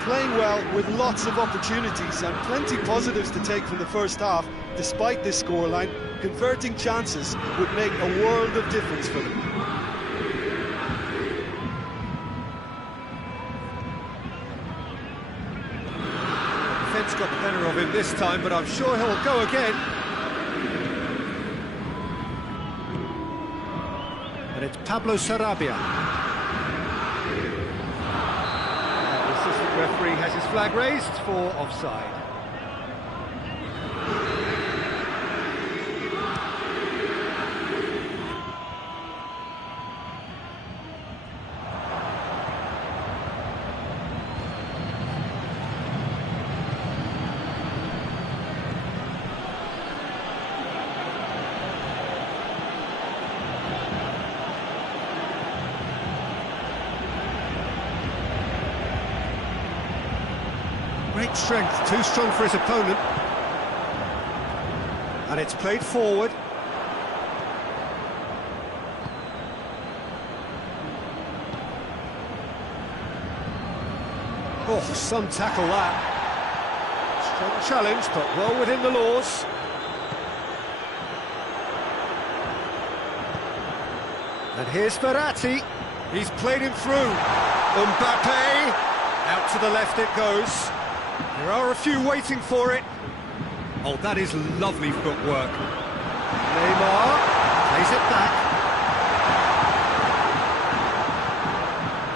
playing well with lots of opportunities and plenty positives to take from the first half. Despite this scoreline, converting chances would make a world of difference for them. The defence got the better of him this time, but I'm sure he'll go again. And it's Pablo Sarabia. And the assistant referee has his flag raised for offside. Great strength, too strong for his opponent. And it's played forward. Oh, some tackle that. Strong challenge, but well within the laws. And here's Verratti. He's played him through. Mbappe. Out to the left it goes. There are a few waiting for it. Oh, that is lovely footwork. Neymar plays it back.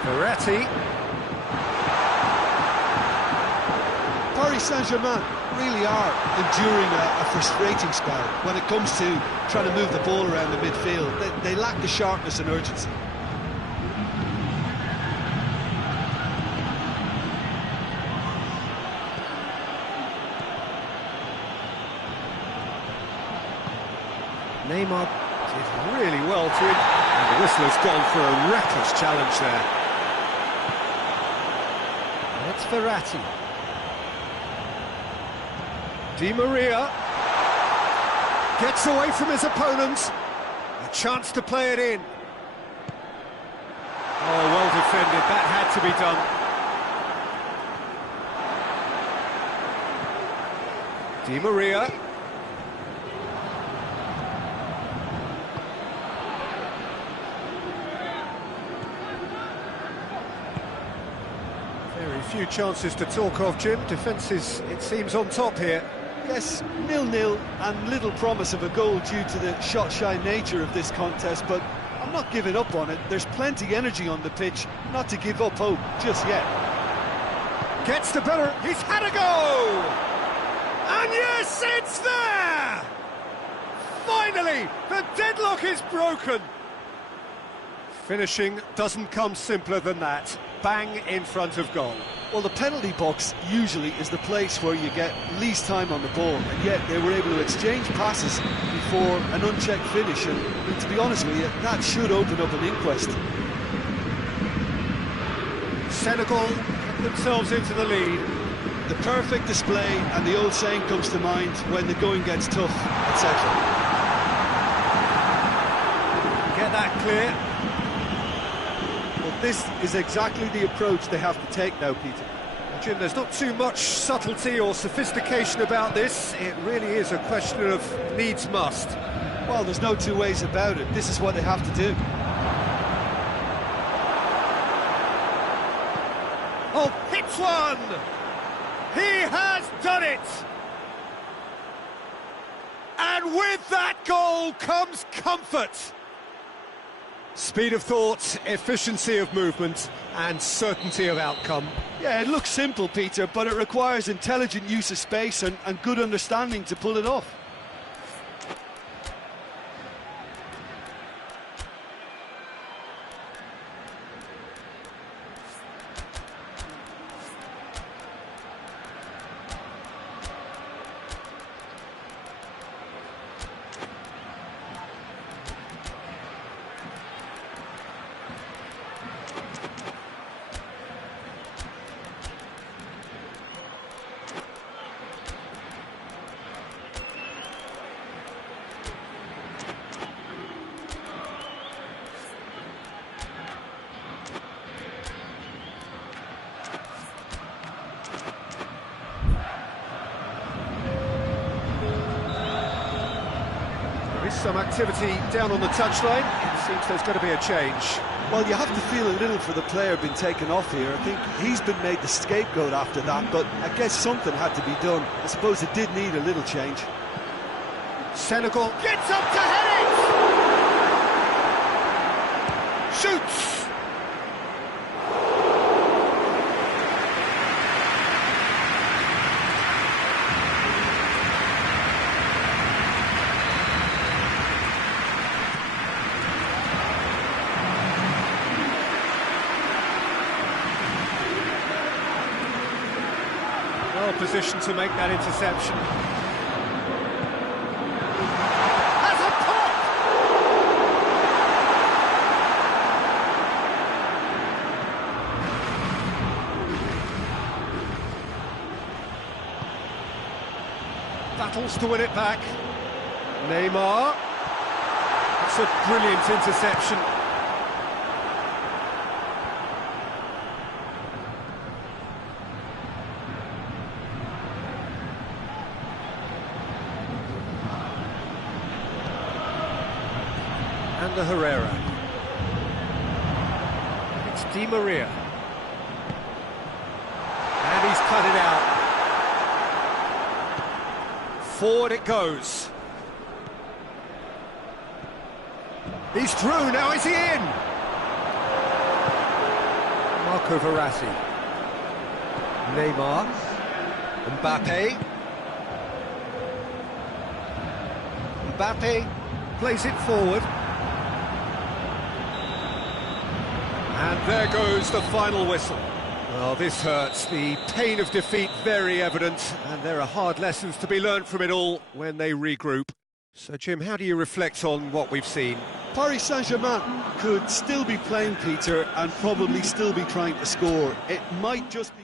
Verratti. Paris Saint-Germain really are enduring a frustrating spell when it comes to trying to move the ball around the midfield. They lack the sharpness and urgency. Neymar did really well to it, and the whistler's gone for a reckless challenge there. That's Verratti. Di Maria gets away from his opponents. A chance to play it in. Oh, well defended. That had to be done. Di Maria. Very few chances to talk of, Jim. Defence is, it seems, on top here. Yes, 0-0 and little promise of a goal due to the shot-shy nature of this contest, but I'm not giving up on it. There's plenty energy on the pitch, not to give up hope just yet. Gets the better, he's had a go! And yes, it's there! Finally, the deadlock is broken! Finishing doesn't come simpler than that. Bang in front of goal. Well, the penalty box usually is the place where you get least time on the ball, and yet they were able to exchange passes before an unchecked finish, and to be honest with you, that should open up an inquest. Senegal get themselves into the lead. The perfect display, and the old saying comes to mind, when the going gets tough, etc. Get that clear. This is exactly the approach they have to take now, Peter. Well, Jim, there's not too much subtlety or sophistication about this. It really is a question of needs must. Well, there's no two ways about it. This is what they have to do. Oh, hits one! He has done it! And with that goal comes comfort. Speed of thought, efficiency of movement, and certainty of outcome. Yeah, it looks simple, Peter, but it requires intelligent use of space and good understanding to pull it off. Some activity down on the touchline. It seems there's going to be a change. Well, you have to feel a little for the player being taken off here. I think he's been made the scapegoat after that, but I guess something had to be done. I suppose it did need a little change. Senegal gets up to head it! Shoots! Well positioned to make that interception. Has a pop! Battles to win it back. Neymar. That's a brilliant interception. Ander Herrera. It's Di Maria. And he's cut it out. Forward it goes. He's through, now is he in? Marco Verratti. Neymar. Mbappe. Mbappe plays it forward. And there goes the final whistle. Well, this hurts. The pain of defeat very evident, and there are hard lessons to be learned from it all when they regroup. So, Jim, how do you reflect on what we've seen? Paris Saint-Germain could still be playing, Peter, and probably still be trying to score. It might just be...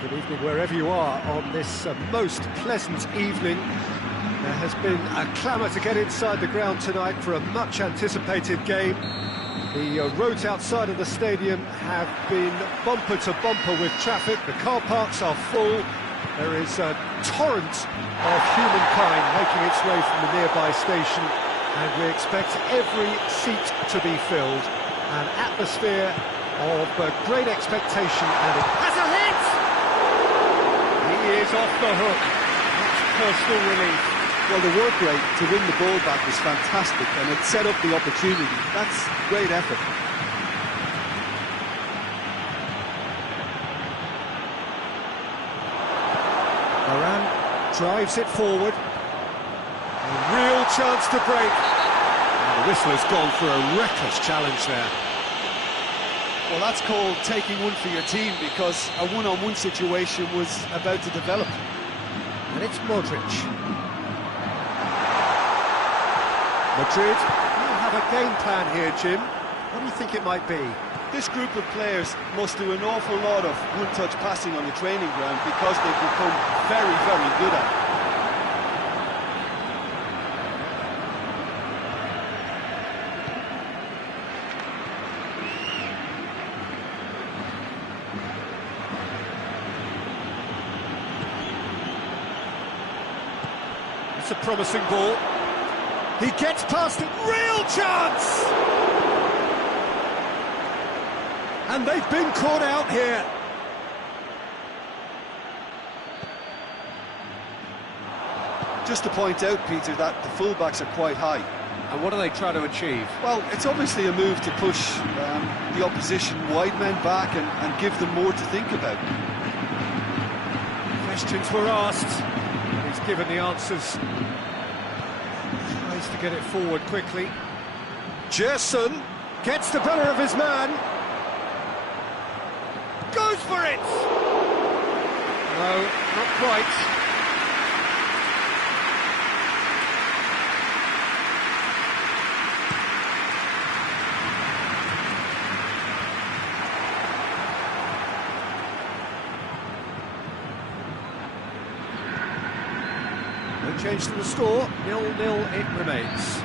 Good evening wherever you are on this most pleasant evening. There has been a clamour to get inside the ground tonight for a much-anticipated game. The roads outside of the stadium have been bumper to bumper with traffic. The car parks are full. There is a torrent of humankind making its way from the nearby station, and we expect every seat to be filled. An atmosphere of great expectation, and it has a hit! is off the hook. That's personal relief. Well, the work rate to win the ball back was fantastic, and it set up the opportunity. That's great effort. Moran drives it forward. A real chance to break. And the whistle has gone for a reckless challenge there. Well, that's called taking one for your team, because a one-on-one situation was about to develop. And it's Modric. Madrid, you have a game plan here, Jim. What do you think it might be? This group of players must do an awful lot of one-touch passing on the training ground, because they've become very, very good at it. It's a promising ball. He gets past it, real chance! And they've been caught out here. Just to point out, Peter, that the fullbacks are quite high. And what are they trying to achieve? Well, it's obviously a move to push the opposition wide men back and give them more to think about. Questions were asked. He's given the answers. Tries to get it forward quickly. Gerson gets the better of his man. Goes for it! No, not quite. No change to the score, 0-0 it remains.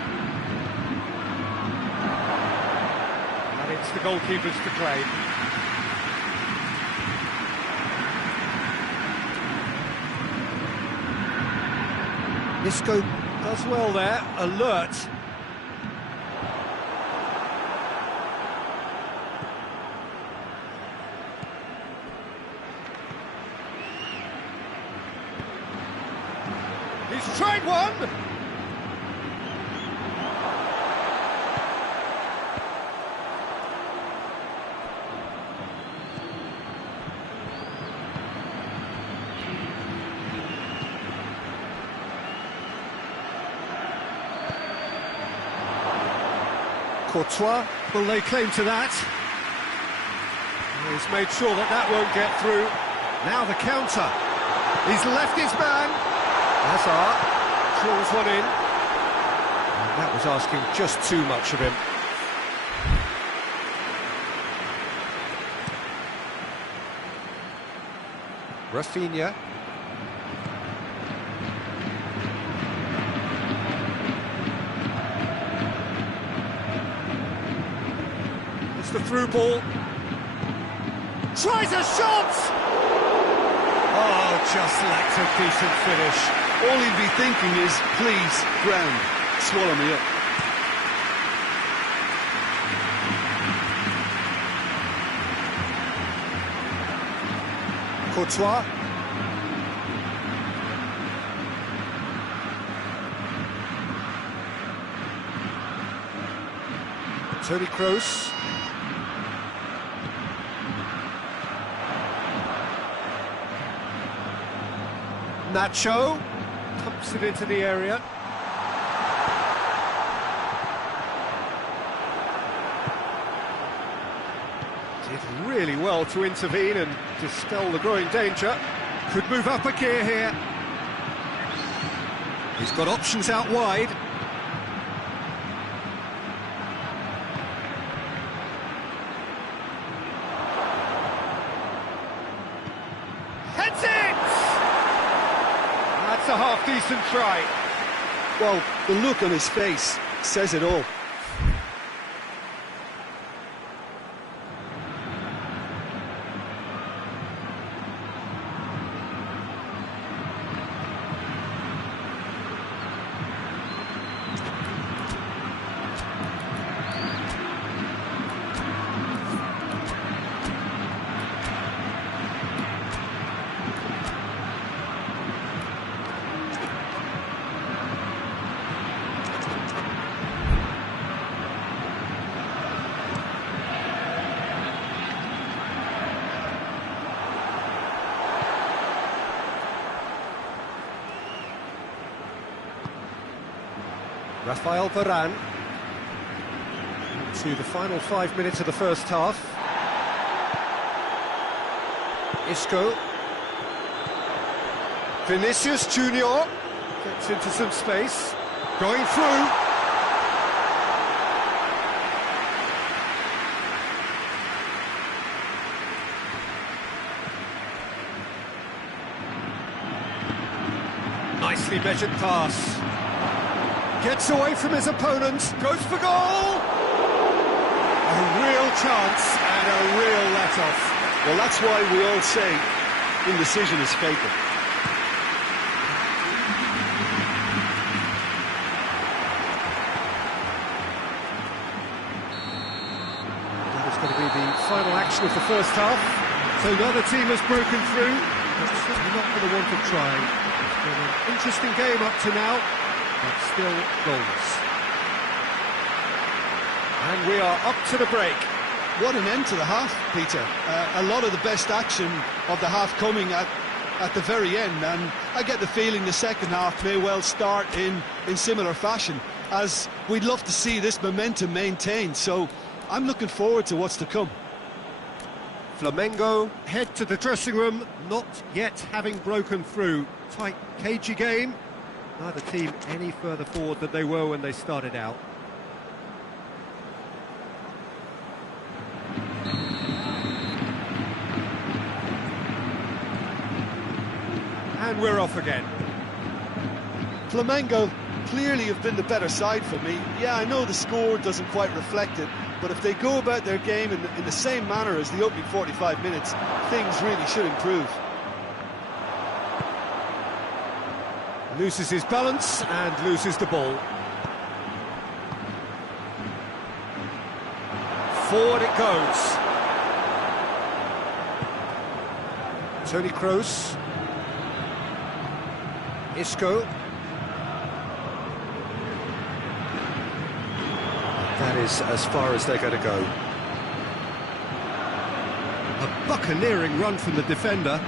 And it's the goalkeepers to claim. Isco does well there, alert. He's tried one! Courtois will lay claim to that. He's made sure that that won't get through. Now the counter. He's left his man. Hazard draws one in. And that was asking just too much of him. Rafinha. It's the through ball. Tries a shot! Oh, just lacked a decent finish. All he'd be thinking is, please, ground, swallow me up. Courtois. Toni Kroos. Nacho pumps it into the area. Did really well to intervene and dispel the growing danger. Could move up a gear here. He's got options out wide. Heads it! That's a half-decent try. Well, the look on his face says it all. Rafael Varane. To the final 5 minutes of the first half. Isco. Vinicius Junior gets into some space. Going through. Nicely measured pass. Gets away from his opponent, goes for goal! A real chance and a real let-off. Well, that's why we all say indecision is fatal. That is going to be the final action of the first half. So neither team has broken through, but certainly not for the want of trying. It's been an interesting game up to now, but still goals. And we are up to the break. What an end to the half, Peter. A lot of the best action of the half coming at the very end, and I get the feeling the second half may well start in similar fashion, as we'd love to see this momentum maintained, so I'm looking forward to what's to come. Flamengo head to the dressing room, not yet having broken through. Tight, cagey game. Neither team any further forward than they were when they started out. And we're off again. Flamengo clearly have been the better side for me. Yeah, I know the score doesn't quite reflect it, but if they go about their game in the same manner as the opening 45 minutes, things really should improve. Loses his balance and loses the ball. Forward it goes. Toni Kroos. Isco. That is as far as they're going to go. A buccaneering run from the defender.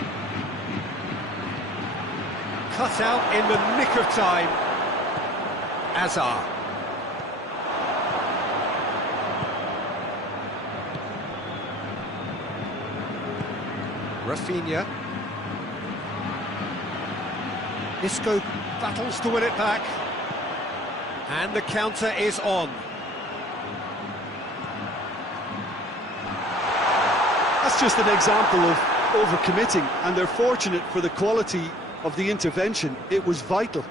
Cut out in the nick of time. Azar. Rafinha. Isco battles to win it back. And the counter is on. That's just an example of overcommitting, and they're fortunate for the quality of the intervention. It was vital.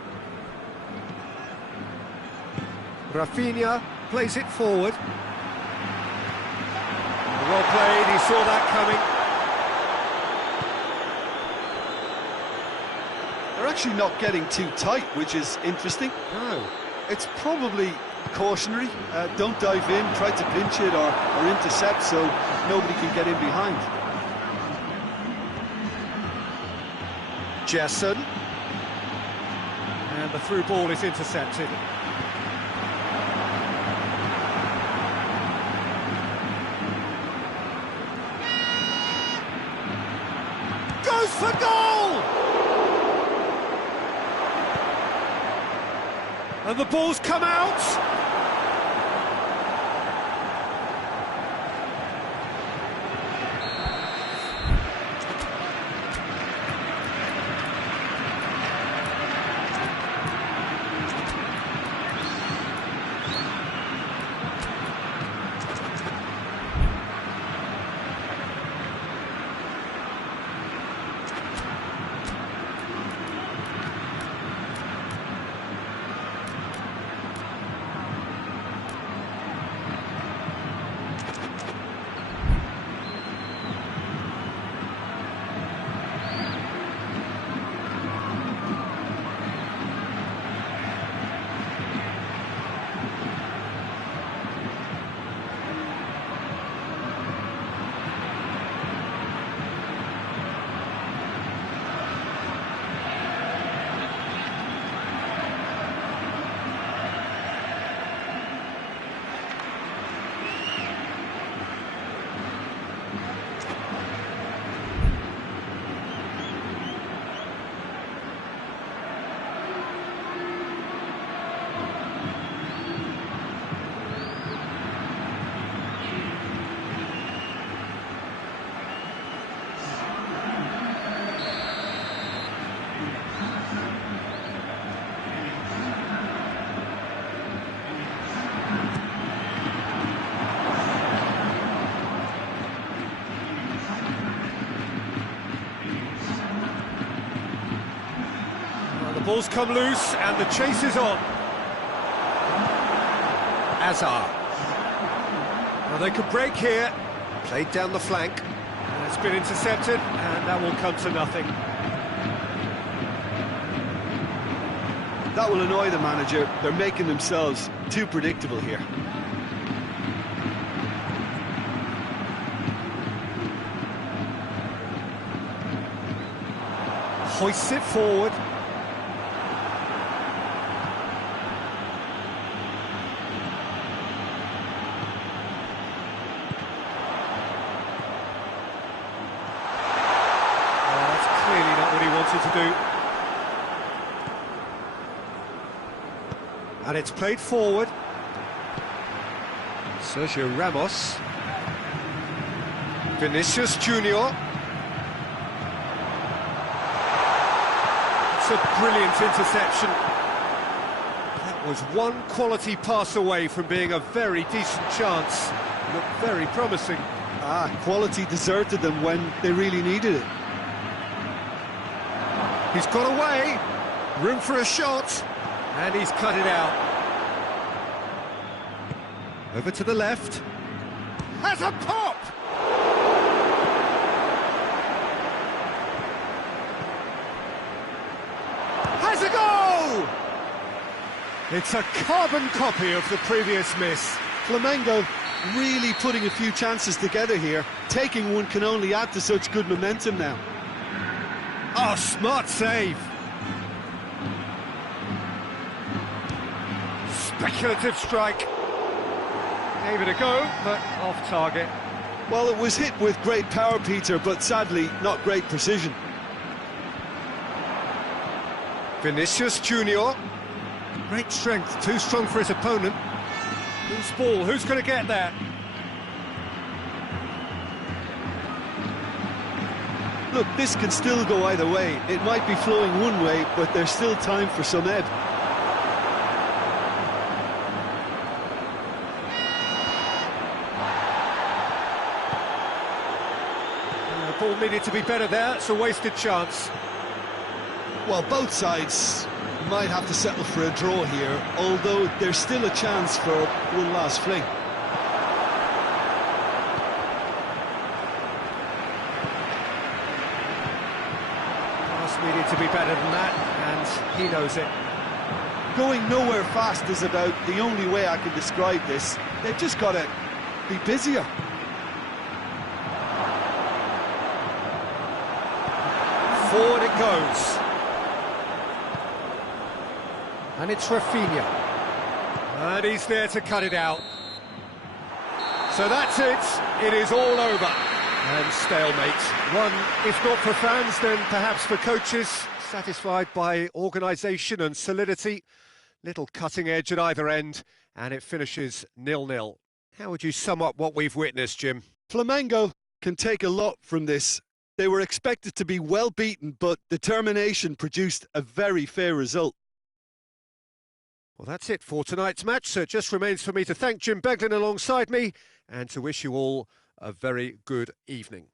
Rafinha plays it forward. Well played, he saw that coming. They're actually not getting too tight, which is interesting. No. It's probably cautionary. Don't dive in, try to pinch it or intercept so nobody can get in behind. Jason. And the through ball is intercepted. Goes for goal! And the ball's come out! Ball's come loose and the chase is on. Azar. Well, they could break here. Played down the flank. And it's been intercepted, and that will come to nothing. That will annoy the manager. They're making themselves too predictable here. Hoists it forward. To do. And it's played forward. Sergio Ramos. Vinicius Junior. It's a brilliant interception. That was one quality pass away from being a very decent chance. Looked very promising. Quality deserted them when they really needed it. He's got away, room for a shot, and he's cut it out. Over to the left. Has a pop! Has a goal! It's a carbon copy of the previous miss. Flamengo really putting a few chances together here. Taking one can only add to such good momentum now. Oh, smart save. Speculative strike. Gave it a go, but off target. Well, it was hit with great power, Peter, but sadly, not great precision. Vinicius Junior. Great strength, too strong for his opponent. Loose ball, who's going to get there? Look, this can still go either way. It might be flowing one way, but there's still time for some ebb. The ball needed to be better there. It's a wasted chance. Well, both sides might have to settle for a draw here, although there's still a chance for one last fling. Needed to be better than that, and he knows it. Going nowhere fast is about the only way I can describe this. They've just got to be busier. Forward it goes. And it's Rafinha. And he's there to cut it out. So that's it. It is all over. And stalemate. One, if not for fans, then perhaps for coaches, satisfied by organisation and solidity. Little cutting edge at either end, and it finishes 0-0. How would you sum up what we've witnessed, Jim? Flamengo can take a lot from this. They were expected to be well beaten, but determination produced a very fair result. Well, that's it for tonight's match, so it just remains for me to thank Jim Beglin alongside me, and to wish you all a very good evening.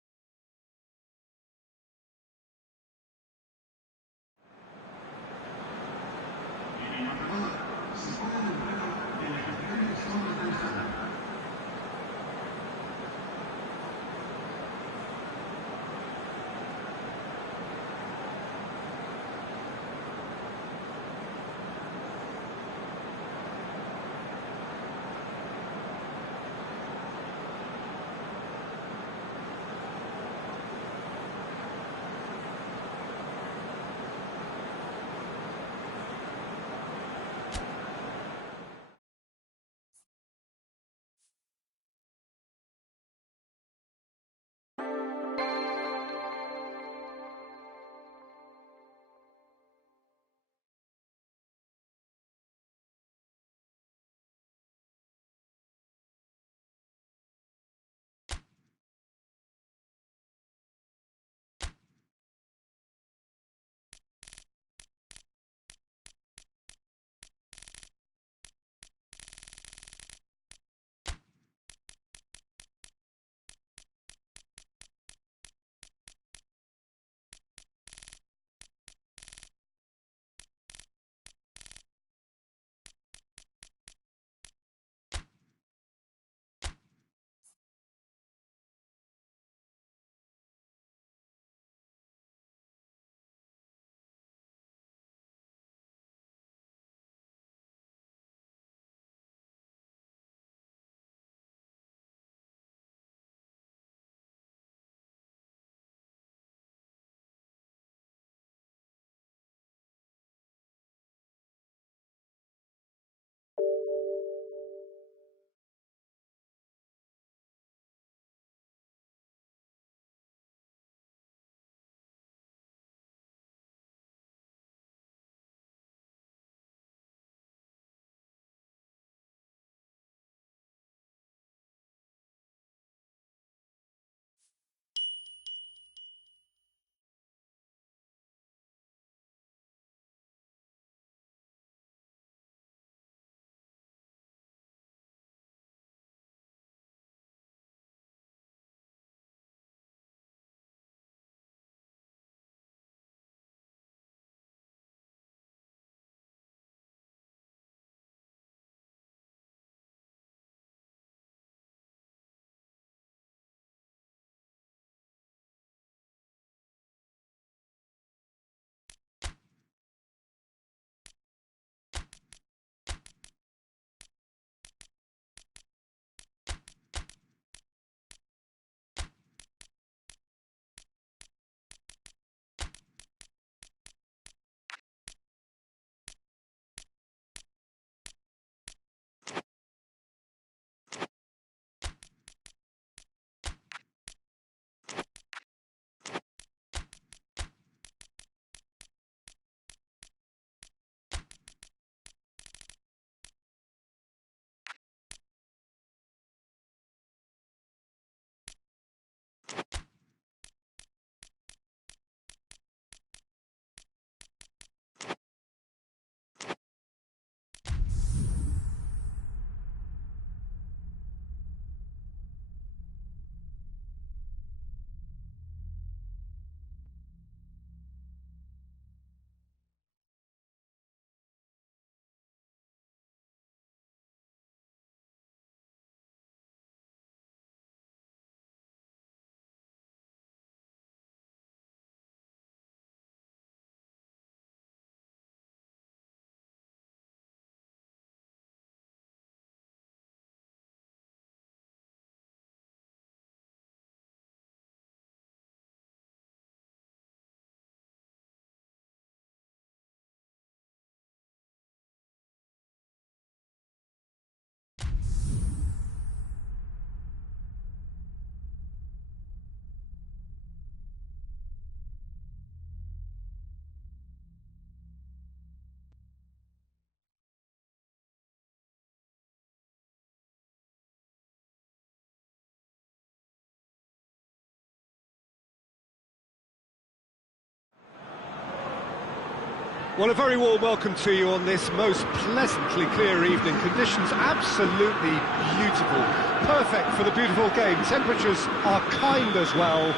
Well, a very warm welcome to you on this most pleasantly clear evening. Conditions absolutely beautiful. Perfect for the beautiful game. Temperatures are kind as well.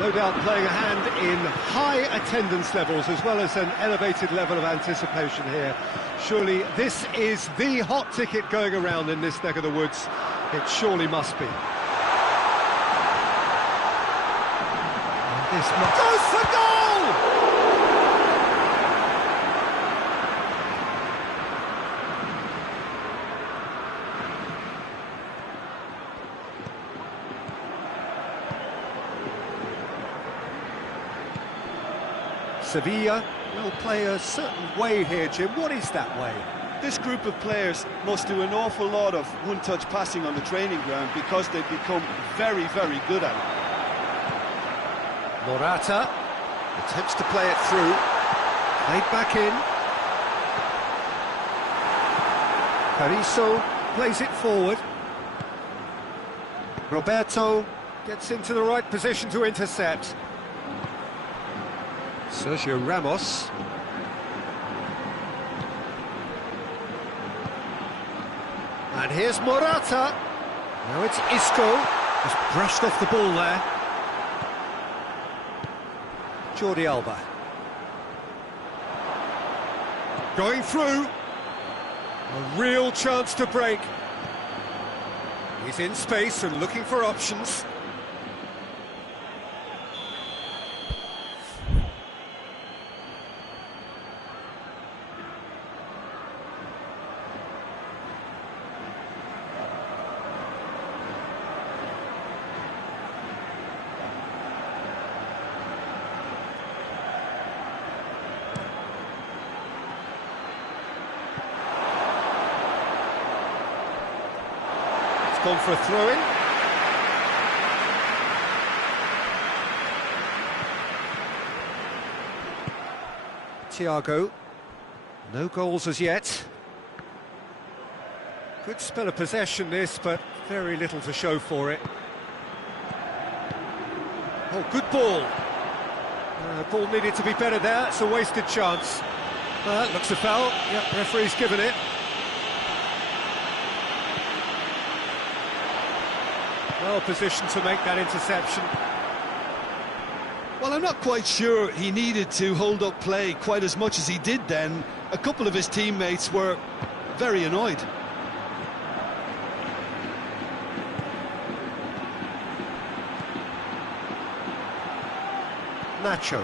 No doubt playing a hand in high attendance levels as well as an elevated level of anticipation here. Surely this is the hot ticket going around in this neck of the woods. It surely must be. And this goes for goal! Sevilla will play a certain way here, Jim. What is that way? This group of players must do an awful lot of one-touch passing on the training ground because they've become very, very good at it. Morata attempts to play it through. Played back in. Carrizo plays it forward. Roberto gets into the right position to intercept. Sergio Ramos. And here's Morata. Now it's Isco. Just brushed off the ball there. Jordi Alba. Going through. A real chance to break. He's in space and looking for options. Gone for a throw-in. Thiago. No goals as yet. Good spell of possession this, but very little to show for it. Oh, good ball. Ball needed to be better there. It's a wasted chance. Looks a foul. Yep, referee's given it. Well positioned to make that interception. Well, I'm not quite sure he needed to hold up play quite as much as he did then. A couple of his teammates were very annoyed. Nacho.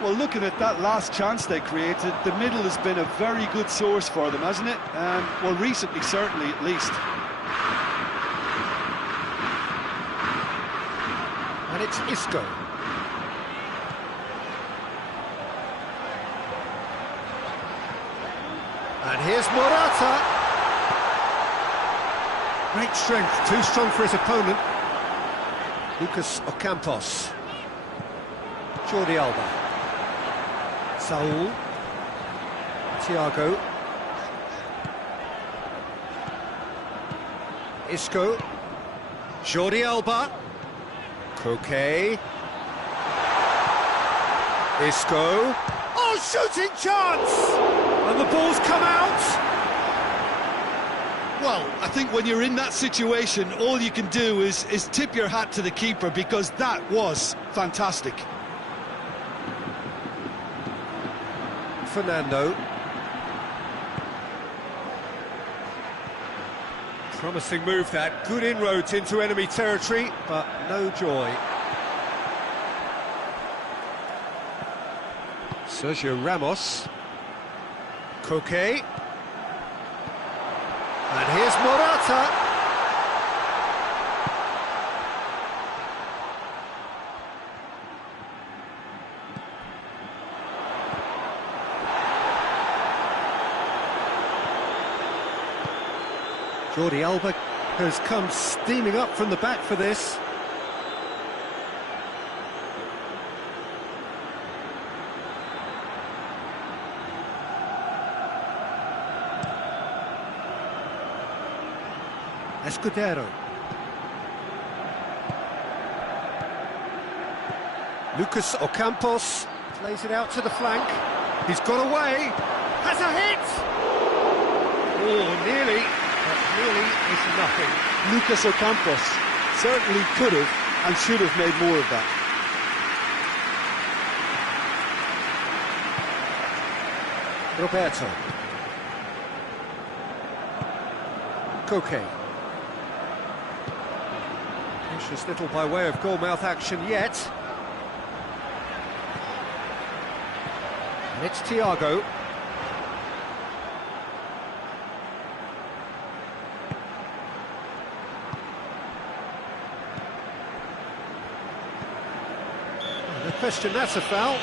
Well, looking at that last chance they created, the middle has been a very good source for them, hasn't it? Well, recently, certainly, at least. And it's Isco. And here's Morata. Great strength, too strong for his opponent. Lucas Ocampos. Jordi Alba. Saul. Thiago. Isco. Jordi Alba. Koke. Isco. Oh, shooting chance! And the ball's come out. Well, I think when you're in that situation, all you can do is tip your hat to the keeper because that was fantastic. Fernando. Promising move that, good inroads into enemy territory, but no joy. Sergio Ramos. Koke. And here's Morata. Jordi Alba has come steaming up from the back for this. Escudero. Lucas Ocampos plays it out to the flank. He's got away. Has a hit. Oh, nearly. But nearly is nothing. Lucas Ocampos certainly could have and should have made more of that. Roberto. Koke. Precious little by way of goalmouth action yet. And it's Thiago. No question, that's a foul.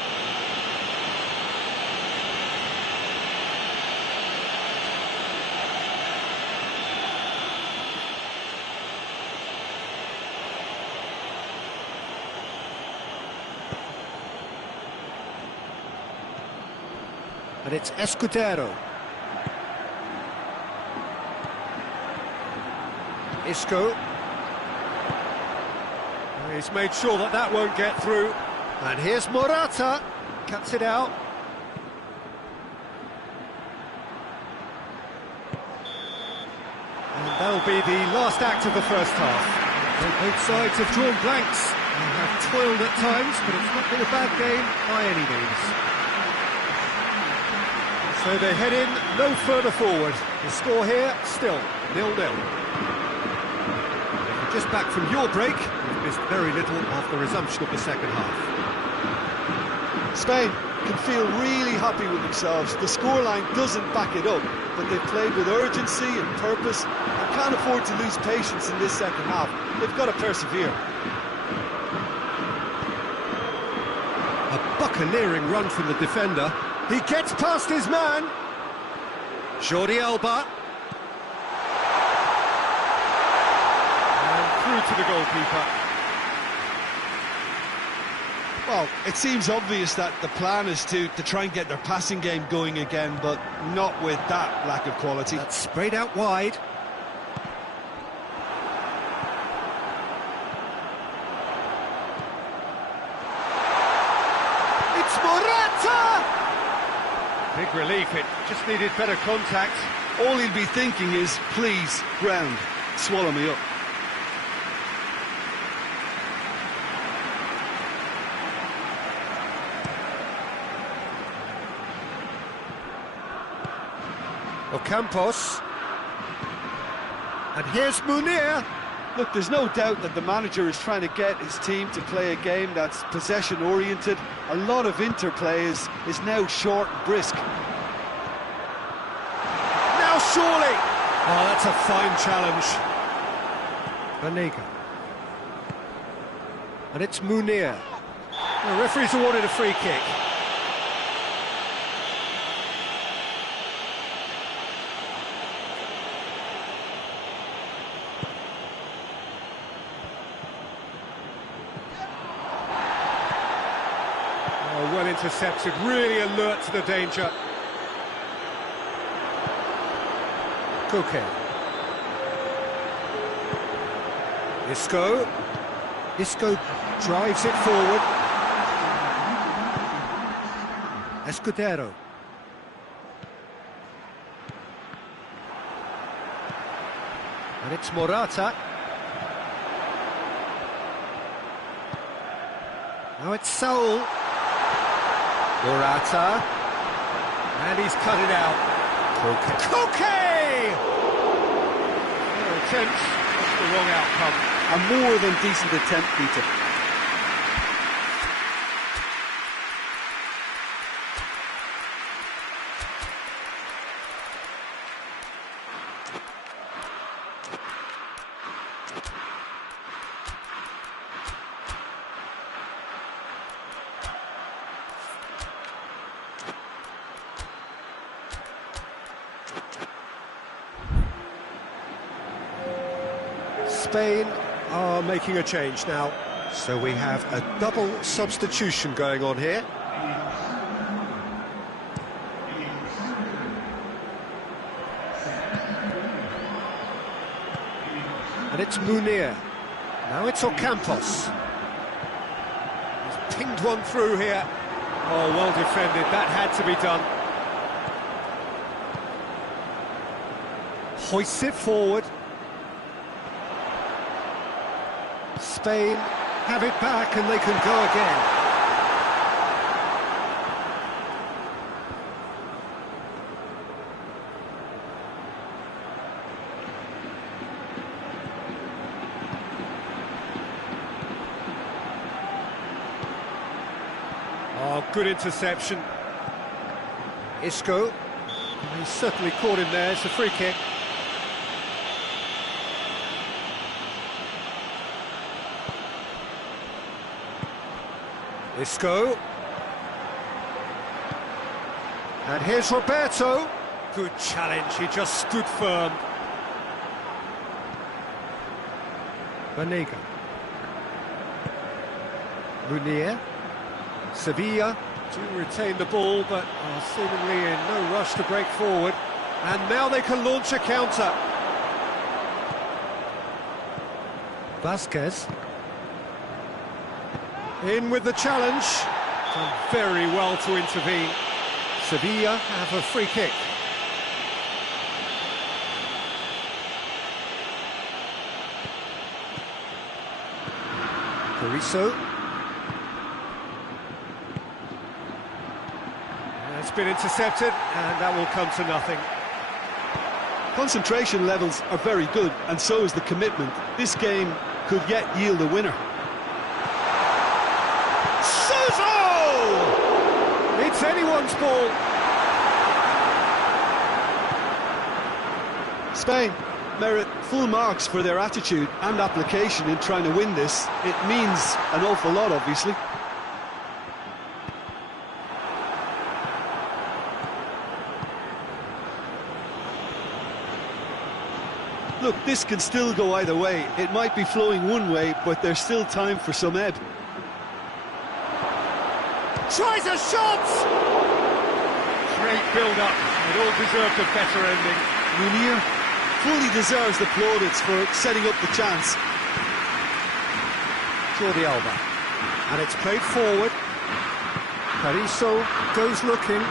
And it's Escudero. Isco. He's made sure that that won't get through. And here's Morata. Cuts it out. And that'll be the last act of the first half. Both sides have drawn blanks. They have toiled at times, but it's not been a bad game by any means. So they head in no further forward. The score here, still 0-0. If you're just back from your break, you've missed very little of the resumption of the second half. Spain can feel really happy with themselves. The scoreline doesn't back it up, but they've played with urgency and purpose and can't afford to lose patience in this second half. They've got to persevere. A buccaneering run from the defender. He gets past his man. Jordi Alba. And through to the goalkeeper. Well, it seems obvious that the plan is to try and get their passing game going again, but not with that lack of quality. That's sprayed out wide. It's Morata! Big relief, it just needed better contact. All he'll be thinking is, please, ground, swallow me up. Ocampos. And here's Munir. Look, there's no doubt that the manager is trying to get his team to play a game that's possession-oriented. A lot of interplay is now short and brisk. Now surely! Oh, that's a fine challenge. Banega. And it's Munir. The referee's awarded a free kick. Well intercepted, really alert to the danger. Koke. Isco. Isco drives it forward. Escudero. And it's Morata. Now it's Saul. Morata, and he's cut it out. Koke! Fair attempt, that's the wrong outcome. A more than decent attempt, Peter. Spain are making a change now, so we have a double substitution going on here. And it's Munir. Now it's Ocampos. He's pinged one through here. Oh, well defended. That had to be done. Hoists it forward. Spain have it back and they can go again. Oh, good interception. Isco. He's certainly caught him there. It's a free kick. Isco. And here's Roberto. Good challenge, he just stood firm. Banega. Munier. Sevilla do retain the ball, but are seemingly in no rush to break forward. And now they can launch a counter. Vasquez. In with the challenge. Done very well to intervene. Sevilla have a free kick. Carrizo. It's been intercepted, and that will come to nothing. Concentration levels are very good, and so is the commitment. This game could yet yield a winner. It's anyone's ball. Spain merit full marks for their attitude and application in trying to win this. It means an awful lot, obviously. Look, this can still go either way. It might be flowing one way, but there's still time for some ebb. Tries a shot! Great build-up. It all deserved a better ending. Munier fully deserves the plaudits for setting up the chance. Jordi Alba. And it's played forward. Carrizo goes looking.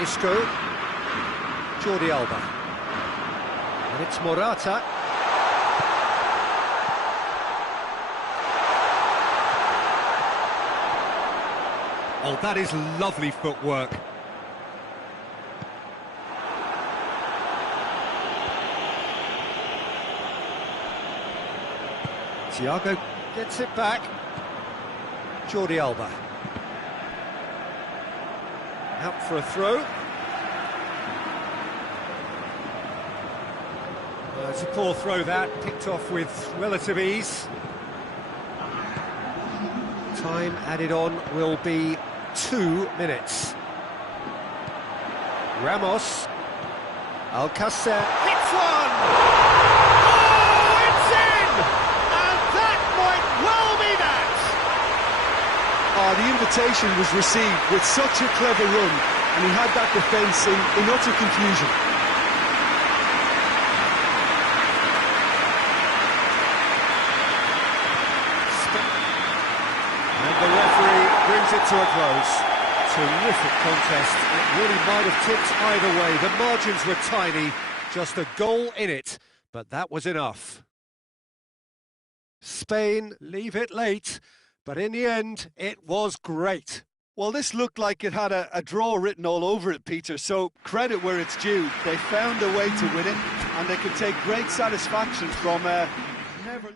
Isco. Jordi Alba. And it's Morata. Oh, that is lovely footwork. Thiago gets it back. Jordi Alba. Out for a throw. It's a poor throw that, picked off with relative ease. Time added on will be 2 minutes. Ramos. Alcacer hits one! Oh, it's in! And that might well be that! The invitation was received with such a clever run, and he had that defence in utter confusion. And the referee brings it to a close. Terrific contest. It really might have tipped either way. The margins were tiny, just a goal in it, but that was enough. Spain leave it late, but in the end, it was great. Well, this looked like it had a draw written all over it, Peter, so credit where it's due. They found a way to win it, and they can take great satisfaction from never...